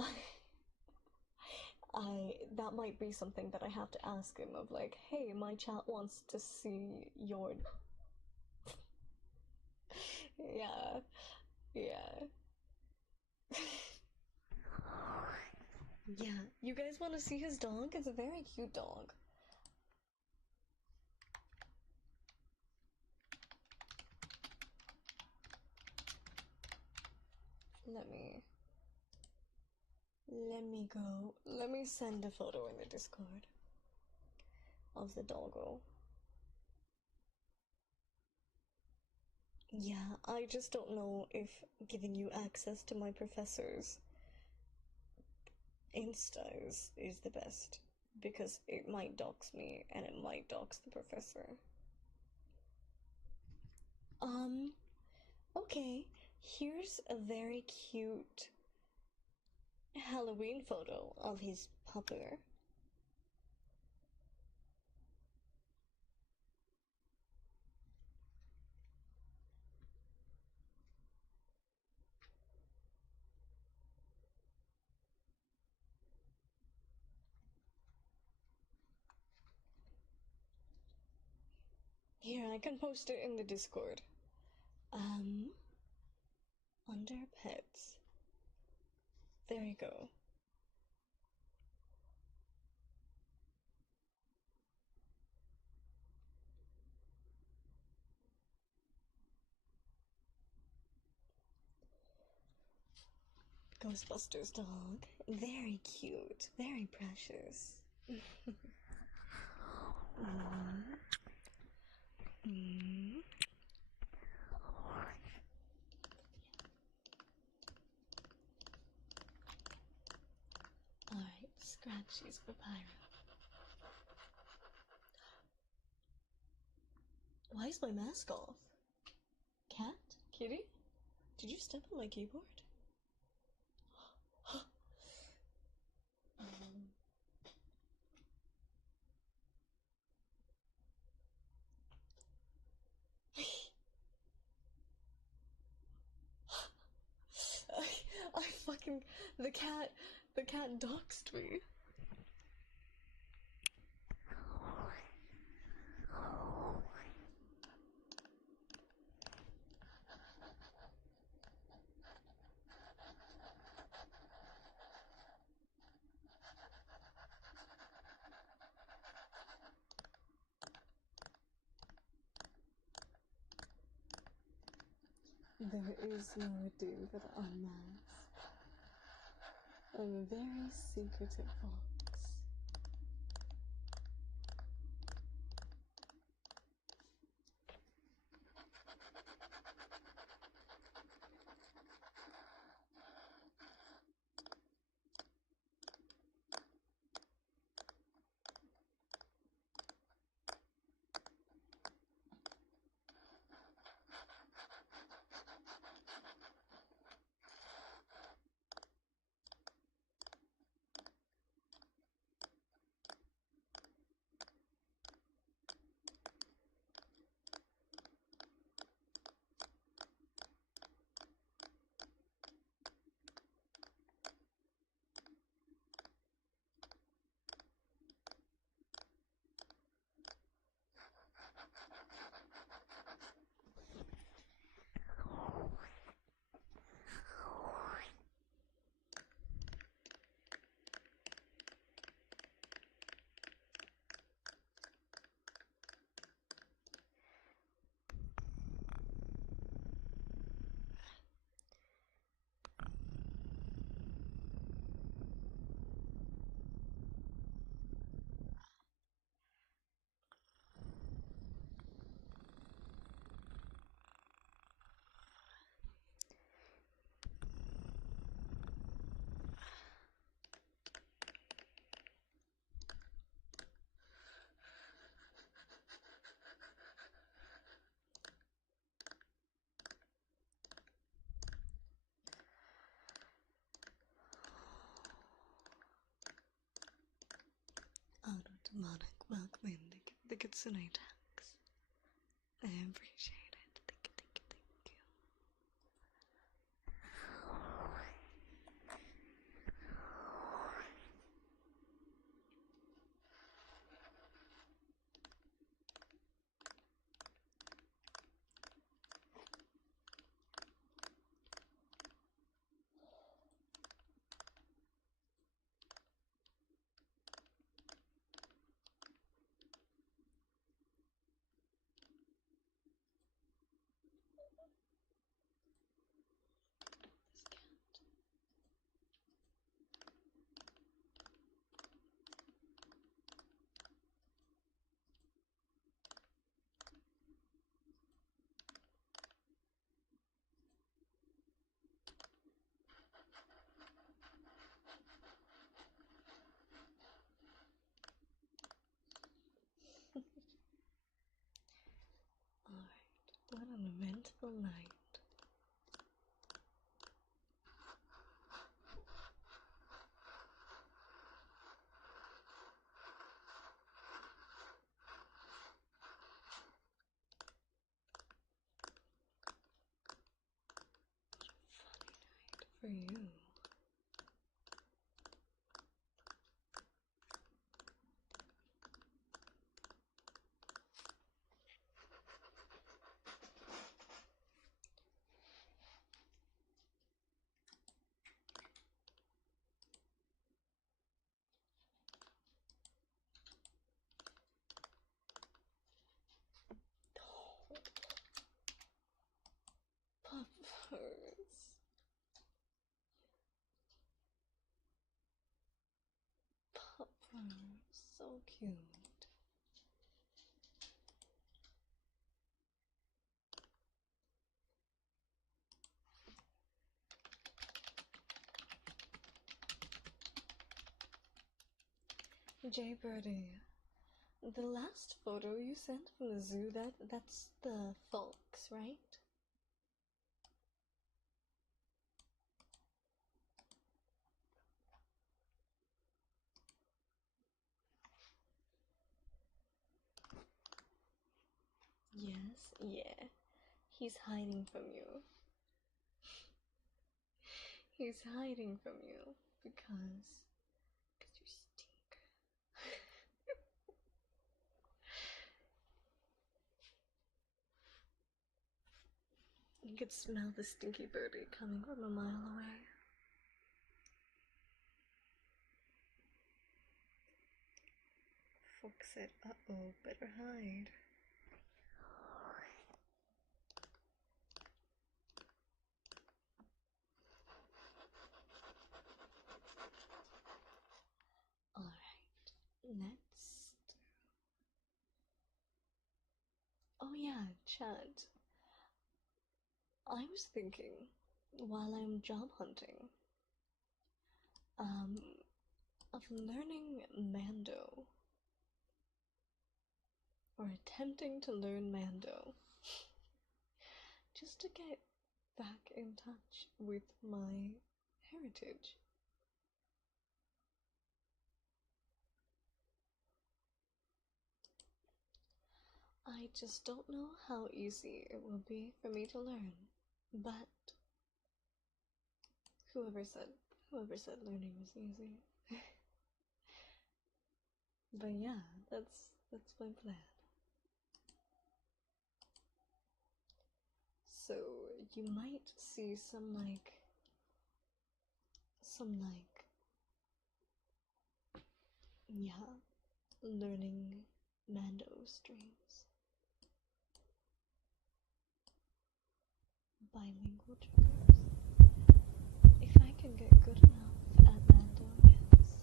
that might be something that I have to ask him of, like, hey, my chat wants to see your... Yeah. Yeah, you guys want to see his dog? It's a very cute dog. Let me send a photo in the Discord of the doggo. Yeah, I just don't know if giving you access to my professor's Insta is the best, because it might dox me and it might dox the professor. Okay, here's a very cute Halloween photo of his pupper. Here, I can post it in the Discord. Under pets. There you go. Ghostbusters dog. Very cute. Very precious. Alright, Scratchy's papyrus. Why is my mask off? Cat? Kitty? Did you step on my keyboard? I fucking... The cat doxed me. There is no redeem for the unmasked. A very secretive fox. Demonic welcoming the Kitsune tax. I appreciate it. Thank you, thank you, thank you. Alright, what an eventful night. Funny night for you. Puppers. Puppers. So cute. Jay Birdie, the last photo you sent from the zoo, that's the fox, right? Yes, yeah. He's hiding from you. He's hiding from you because you stink. You could smell the stinky birdie coming from a mile away. Fox said, uh-oh, better hide. Next. Oh yeah, chat. I was thinking, while I'm job hunting, um, of learning Mando. Or attempting to learn Mando. Just to get back in touch with my heritage. I just don't know how easy it will be for me to learn, but whoever said learning was easy. But yeah, that's my plan. So you might see some yeah, learning Mando streams. Bilingual triggers. If I can get good enough at Mando, yes.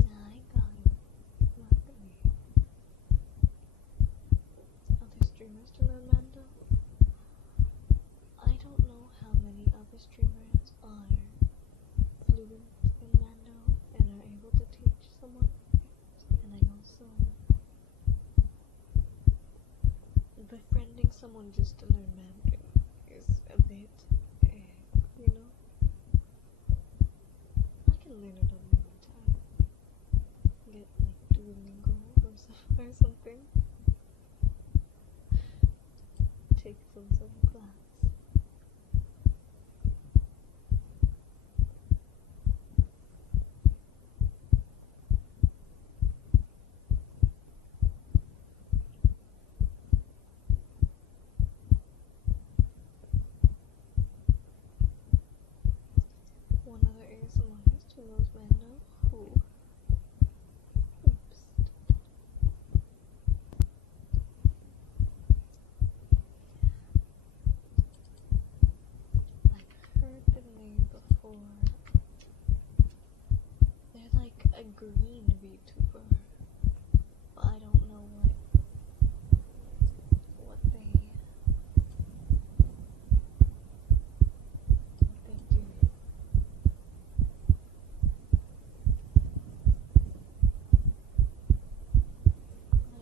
I got it. Not really. Other streamers to learn Mando? I don't know how many other streamers are fluent in Mando and are able to teach someone. And I also befriending someone just to learn Mandarin is a bit, you know? I can learn it on my own time. Get like Duolingo or something. Take some sort of class. One other ASMR artist who knows Mando. Who? Oops. I've heard the name before. They're like a green VTuber, but I don't know what they do.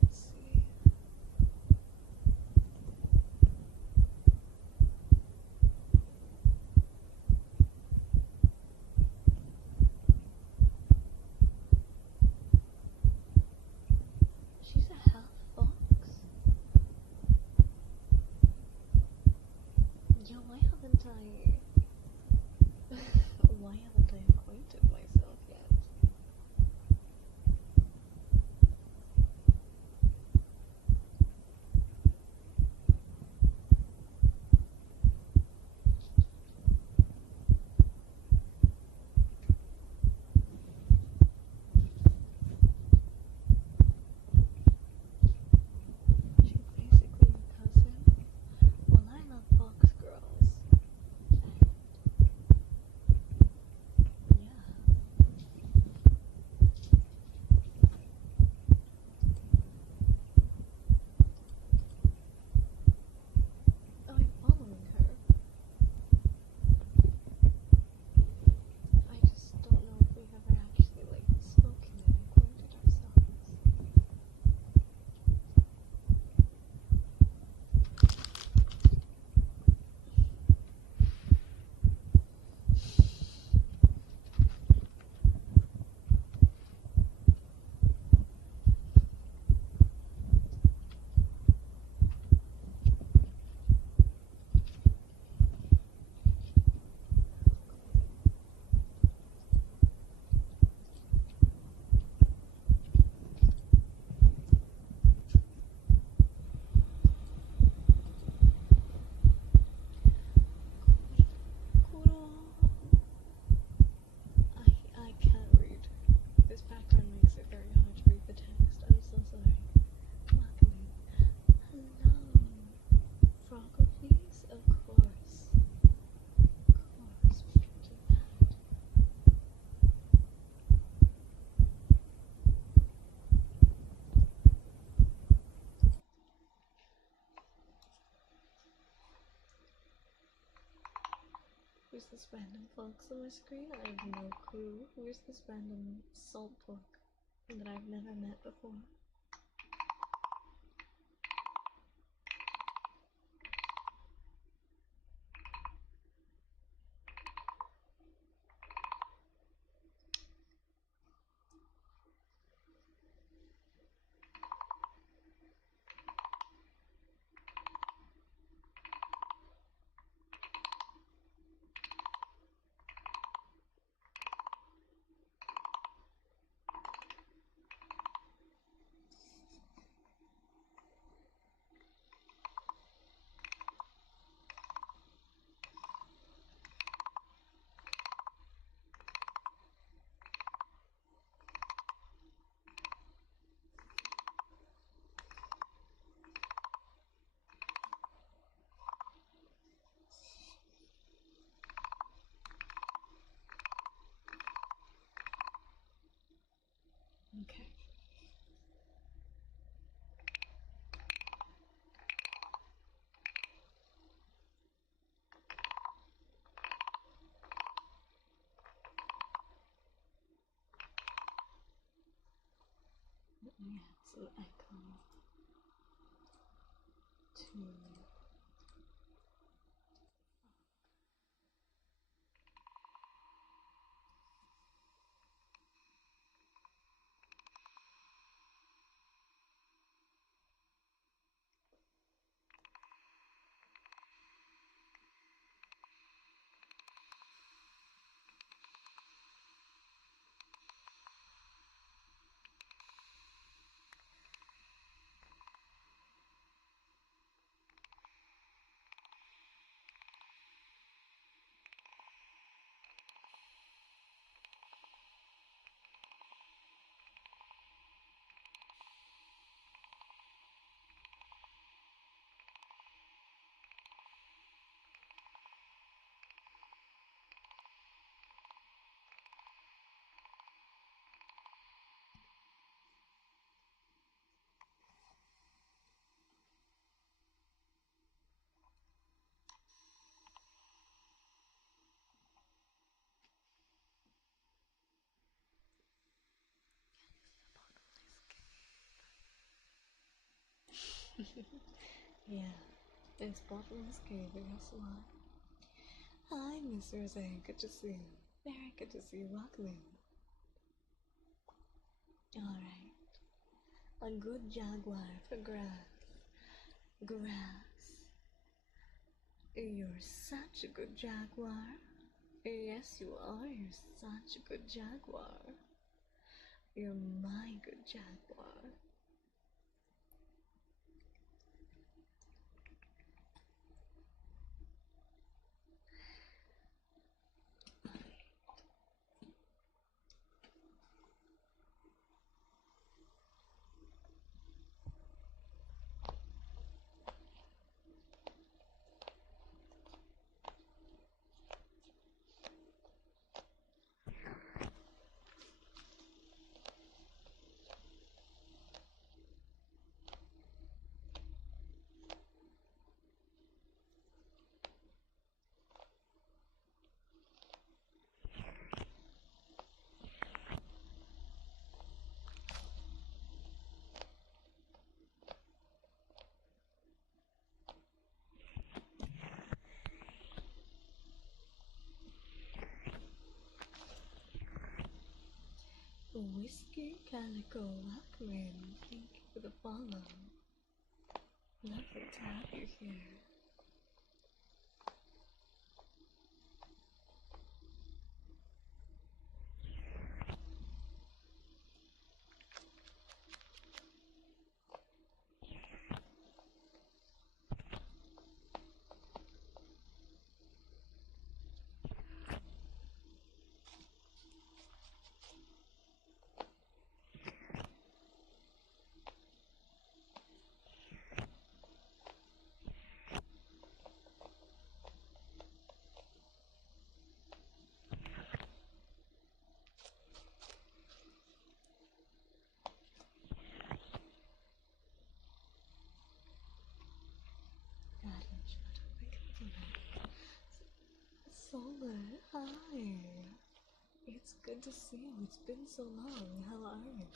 Let's see. She's a half fox? Yo, why haven't I acquainted myself yet? She's basically a cousin. Well, I love fox girls. Who's this random fox on my screen? I have no clue. Who is this random salt pork that I've never met before? Okay. Let me add some echo to yeah, it's bottomless cave, and guess what? Hi, Miss Rose. Good to see you. Very good to see you. Welcome. Alright. A good jaguar for grass. Grass. You're such a good jaguar. Yes, you are. You're such a good jaguar. You're my good jaguar. Whiskey Calico, welcome in. Thank you for the follow. Lovely to have you here. Hi. It's good to see you. It's been so long. How are you?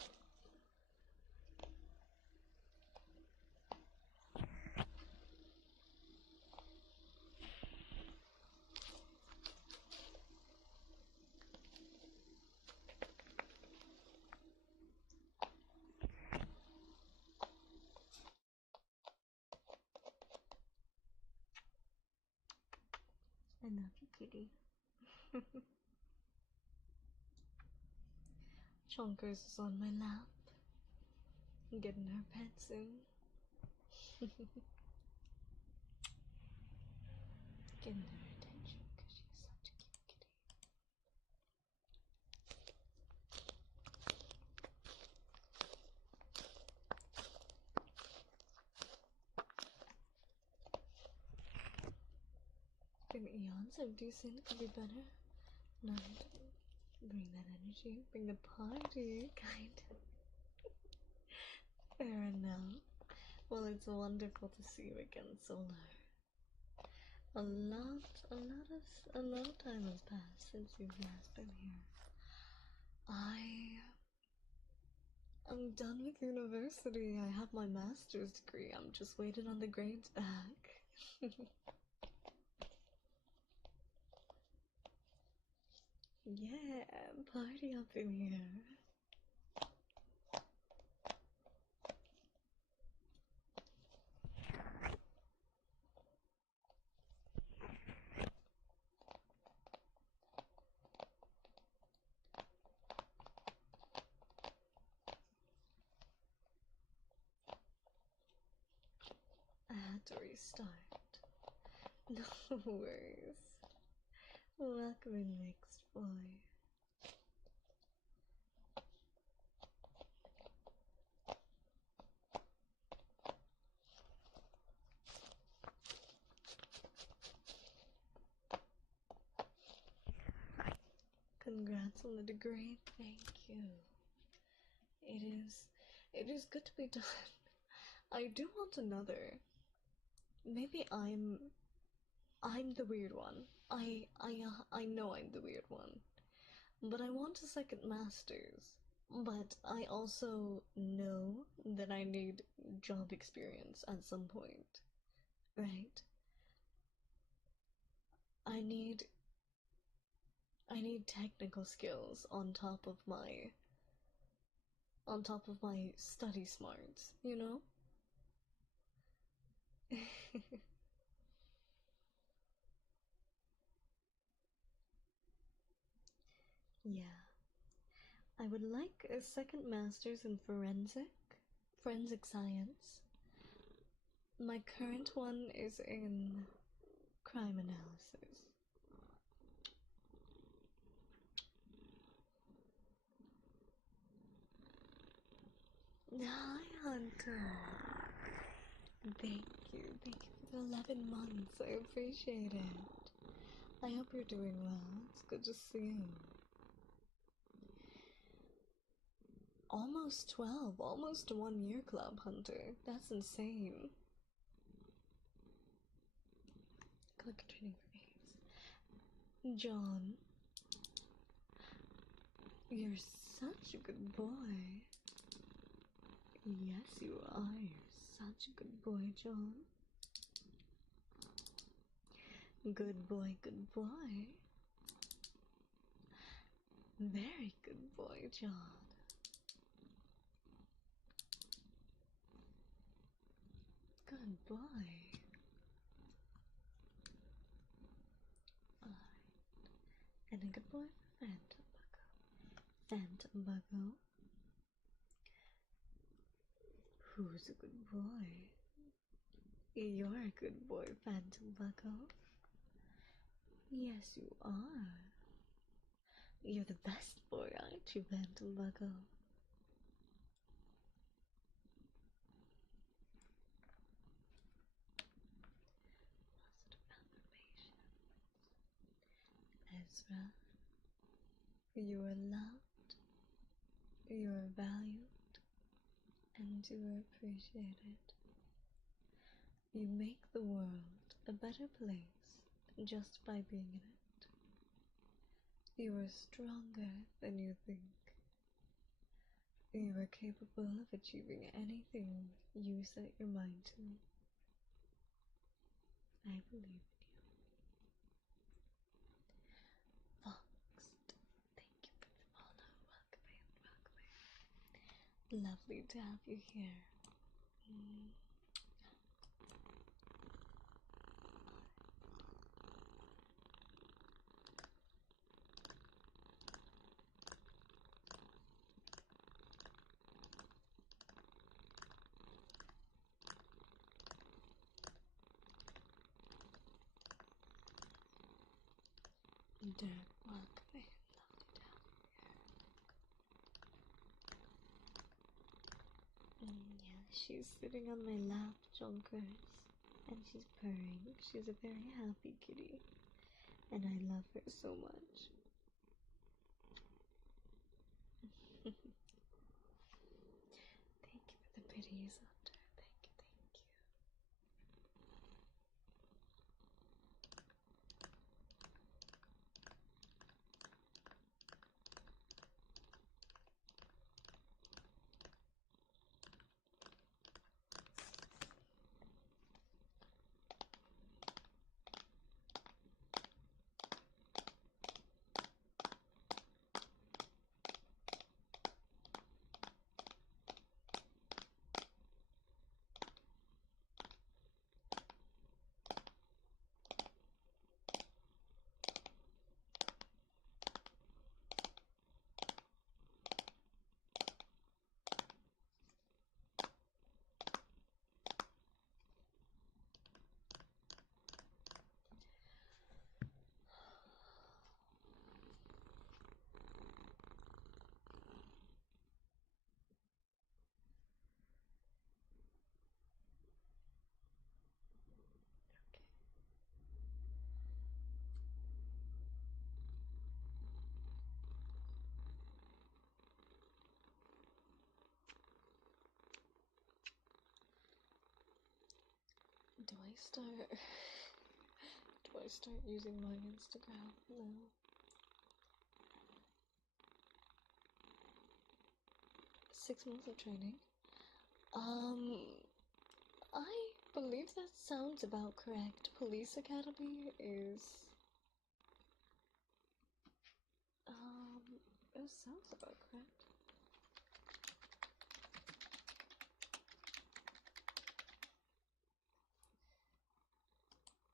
I love you, kitty. Chonkers is on my lap, getting her pets in. Getting her attention because she's such a cute kitty. Been eons, have you seen it could be better? Not bring that energy, bring the party, kind of. Fair enough. Well, it's wonderful to see you again, Solar. A lot of time has passed since you've last been here. I'm done with university. I have my master's degree. I'm just waiting on the grades back. Yeah, party up in here. I had to restart. No worries. Welcome in, mixed boy. Congrats on the degree. Thank you. It is good to be done. I do want another. Maybe I'm the weird one. I know I'm the weird one. But I want a second master's. But I also know that I need job experience at some point. Right? I need technical skills on top of my study smarts, you know? Yeah. I would like a second master's in forensic science. My current one is in crime analysis. Hi, Hunter. Thank you for the 11 months. I appreciate it. I hope you're doing well. It's good to see you. Almost 12, almost 1 year club, Hunter. That's insane. Click training for AIDS. John, you're such a good boy. Yes, you are. You're such a good boy, John. Good boy, good boy. Very good boy, John. Good boy. Alright. And a good boy for Phantom Bucko. Who's a good boy? You're a good boy, Phantom Bucko. Yes, you are. You're the best boy, aren't you, Phantom Bucko? Ezra, you are loved, you are valued, and you are appreciated. You make the world a better place just by being in it. You are stronger than you think. You are capable of achieving anything you set your mind to. I believe in you. Fox, thank you for the follow. Welcome in, welcome in. Lovely to have you here. Dirk, welcome in. Lovely to have you here. Yeah, she's sitting on my lap, Jonkers, and she's purring. She's a very happy kitty, and I love her so much. Thank you for the pities, Hunter. Thank you, thank you. Do I start using my Instagram? No. Six months of training. I believe that sounds about correct. Police Academy is it sounds about correct.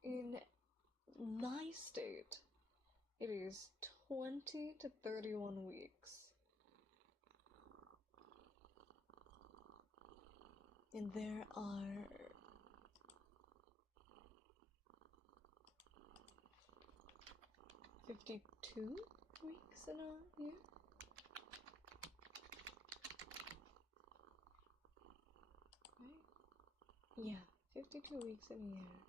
In my state, it is 20 to 31 weeks. And there are 52 weeks in a year. Right? Yeah, 52 weeks in a year.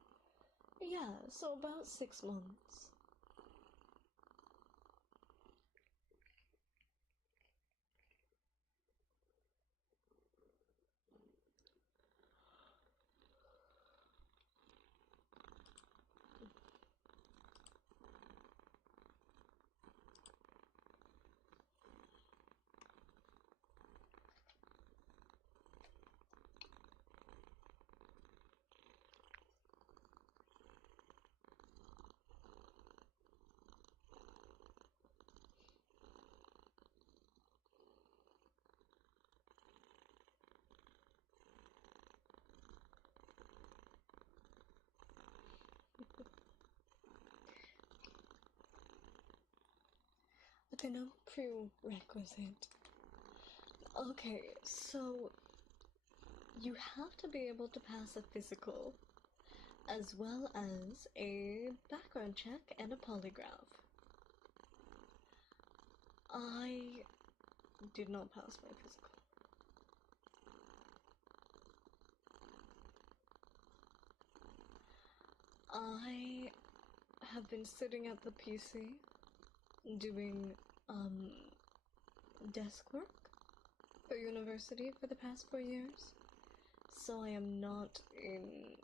Yeah, so about 6 months. But they're not prerequisite. Okay, so you have to be able to pass a physical, as well as a background check and a polygraph. I did not pass my physical. I have been sitting at the PC doing desk work for university for the past 4 years. So I am not in...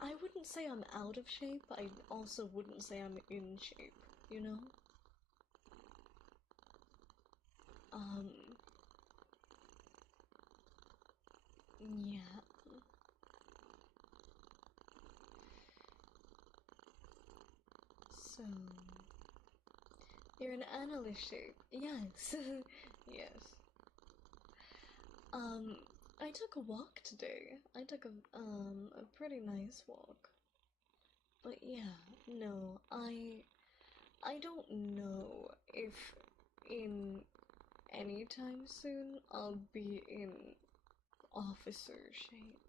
I wouldn't say I'm out of shape, I also wouldn't say I'm in shape, you know? Yeah. So, you're an analyst shape. Yes. Yes. I took a walk today. I took a pretty nice walk. But yeah, no, I don't know if in any time soon I'll be in officer shape.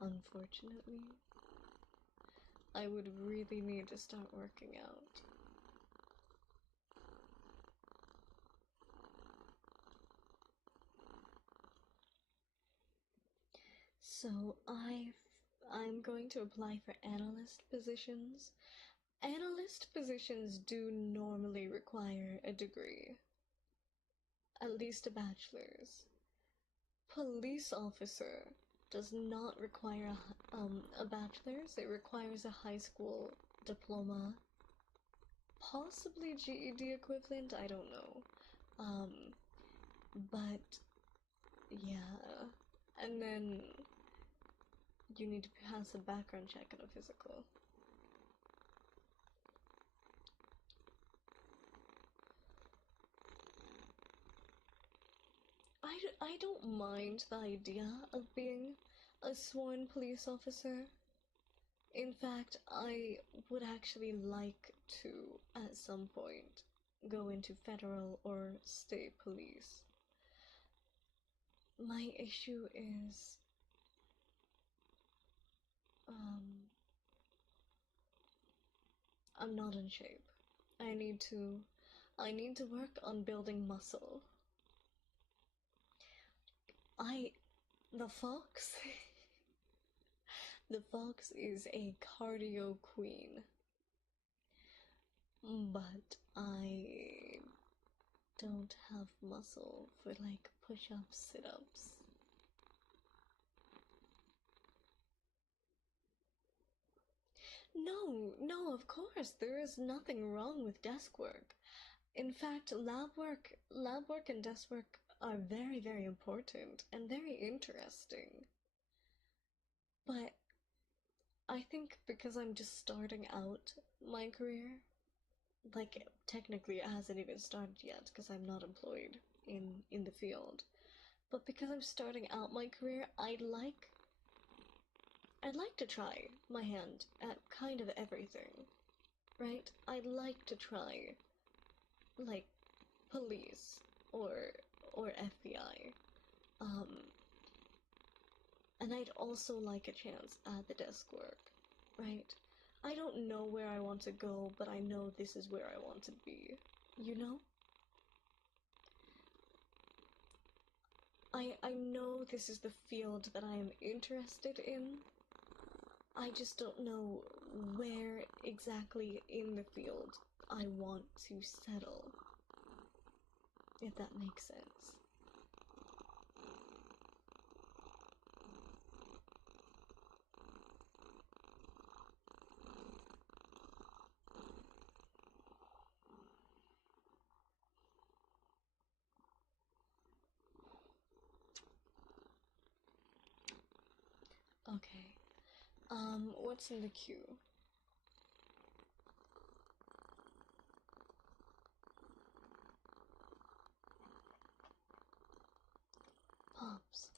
Unfortunately. I would really need to start working out. So I'm going to apply for analyst positions. Analyst positions do normally require a degree, at least a bachelor's. Police officer does not require a bachelor's. It requires a high school diploma, possibly GED equivalent. I don't know. But yeah, and then you need to pass a background check and a physical. I don't mind the idea of being a sworn police officer. In fact, I would actually like to, at some point, go into federal or state police. My issue is, I'm not in shape. I need to work on building muscle. The fox, the fox is a cardio queen, but I don't have muscle for like push-ups, sit-ups. No, of course, there is nothing wrong with desk work. In fact, lab work and desk work are very, very important and very interesting. But I think because I'm just starting out my career, like technically it hasn't even started yet because I'm not employed in the field. But because I'm starting out my career, I'd like to try my hand at kind of everything. Right? I'd like to try like police or FBI. And I'd also like a chance at the desk work, right? I don't know where I want to go, but I know this is where I want to be, you know? I know this is the field that I am interested in. I just don't know where exactly in the field I want to settle, if that makes sense. Okay. What's in the queue? Pops.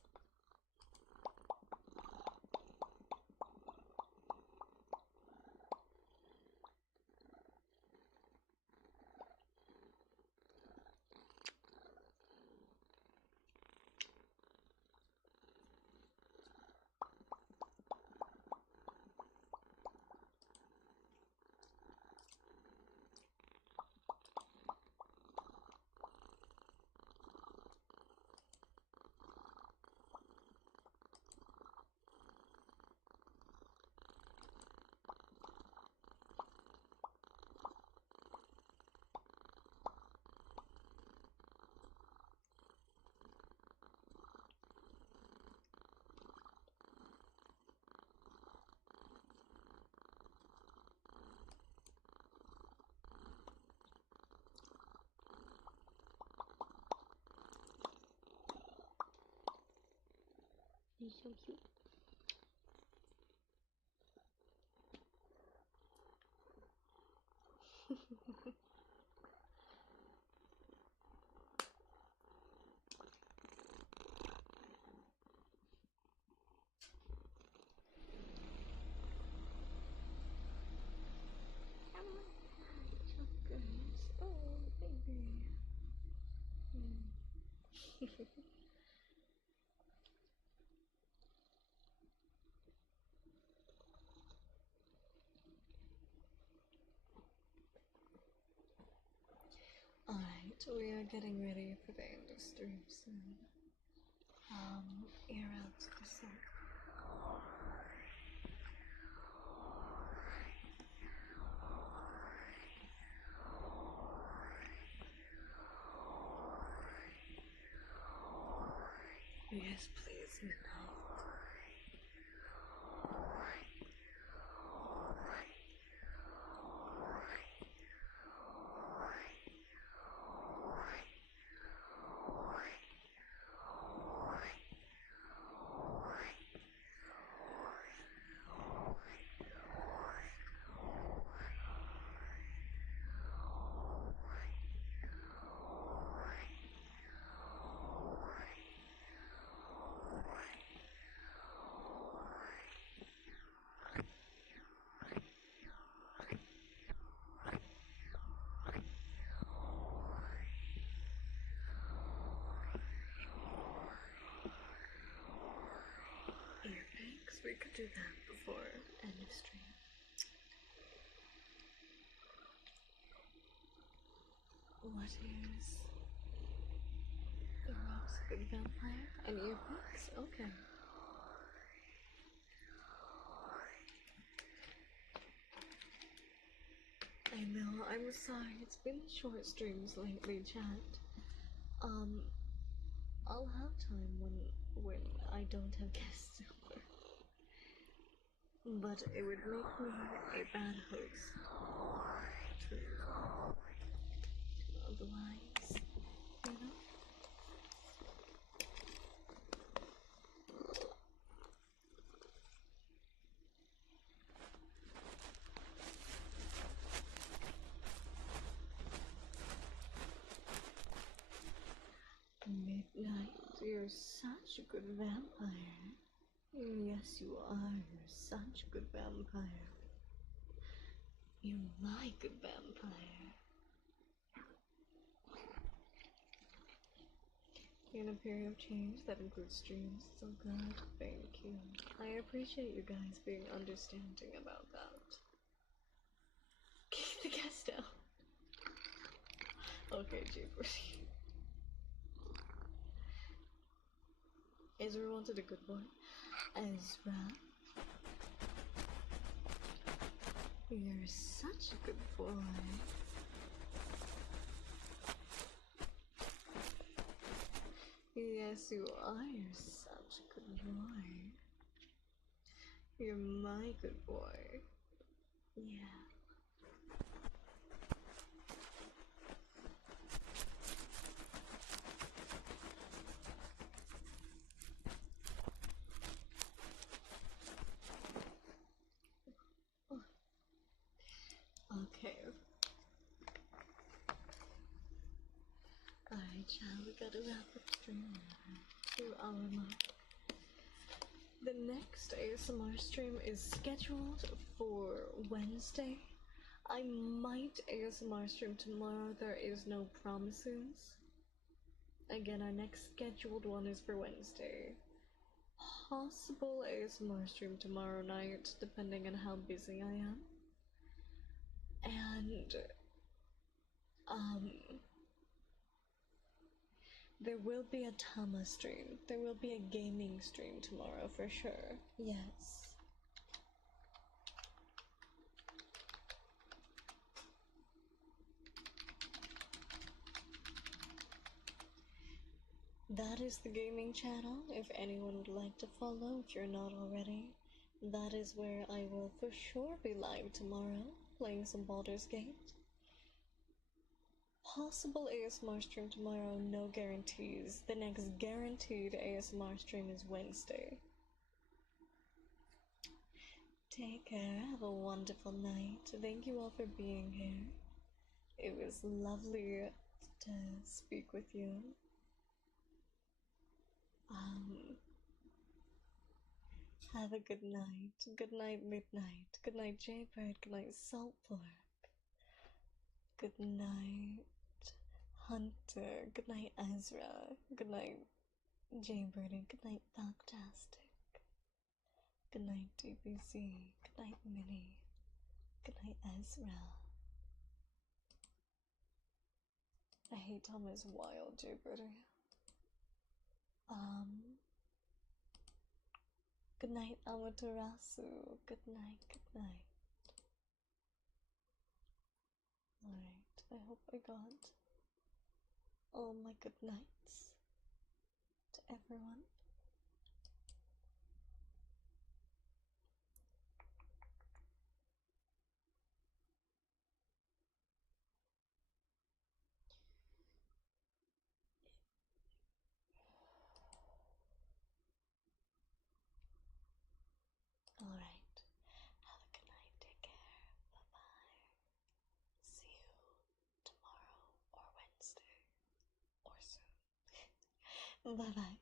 so cute. Oh, baby. Alright, we are getting ready for the end of stream soon. Ear out for a sec. Yes, please, midnight. Earpigs, we could do that before end of stream. What is the most good vampire? An earpigs? Okay. I know, I'm sorry, it's been short streams lately, chat. I'll have time when I don't have guests over. But it would make me a bad host. Otherwise, you know? Midnight, you're such a good vampire. Yes, you are. You're such a good vampire. You're my good vampire. In a period of change that includes streams, so good. Thank you. I appreciate you guys being understanding about that. Keep the guest out. Okay, jeepers. Ezra wanted a good boy. Ezra. You're such a good boy. Yes, you are. You're such a good boy. You're my good boy. Yeah. Okay. Alright, child, we gotta wrap up stream now. 2-hour mark. The next ASMR stream is scheduled for Wednesday. I might ASMR stream tomorrow, there is no promises. Again, our next scheduled one is for Wednesday. Possible ASMR stream tomorrow night, depending on how busy I am. And, there will be a Tama stream. There will be a gaming stream tomorrow for sure. Yes. That is the gaming channel, if anyone would like to follow, if you're not already. That is where I will for sure be live tomorrow, playing some Baldur's Gate. Possible ASMR stream tomorrow, no guarantees. The next guaranteed ASMR stream is Wednesday. Take care. Have a wonderful night. Thank you all for being here. It was lovely to speak with you. Have a good night. Good night, Midnight. Good night, Jaybird. Good night, Saltpork. Good night, Hunter. Good night, Ezra. Good night, Jaybird. And good night, Fantastic. Good night, DBZ. Good night, Minnie. Good night, Ezra. I hate Thomas Wild, Jaybird. Good night, Amaterasu. Good night, good night. Alright, I hope I got all my good nights to everyone. Alright, have a good night, take care, bye-bye. See you tomorrow or Wednesday or soon. Bye-bye.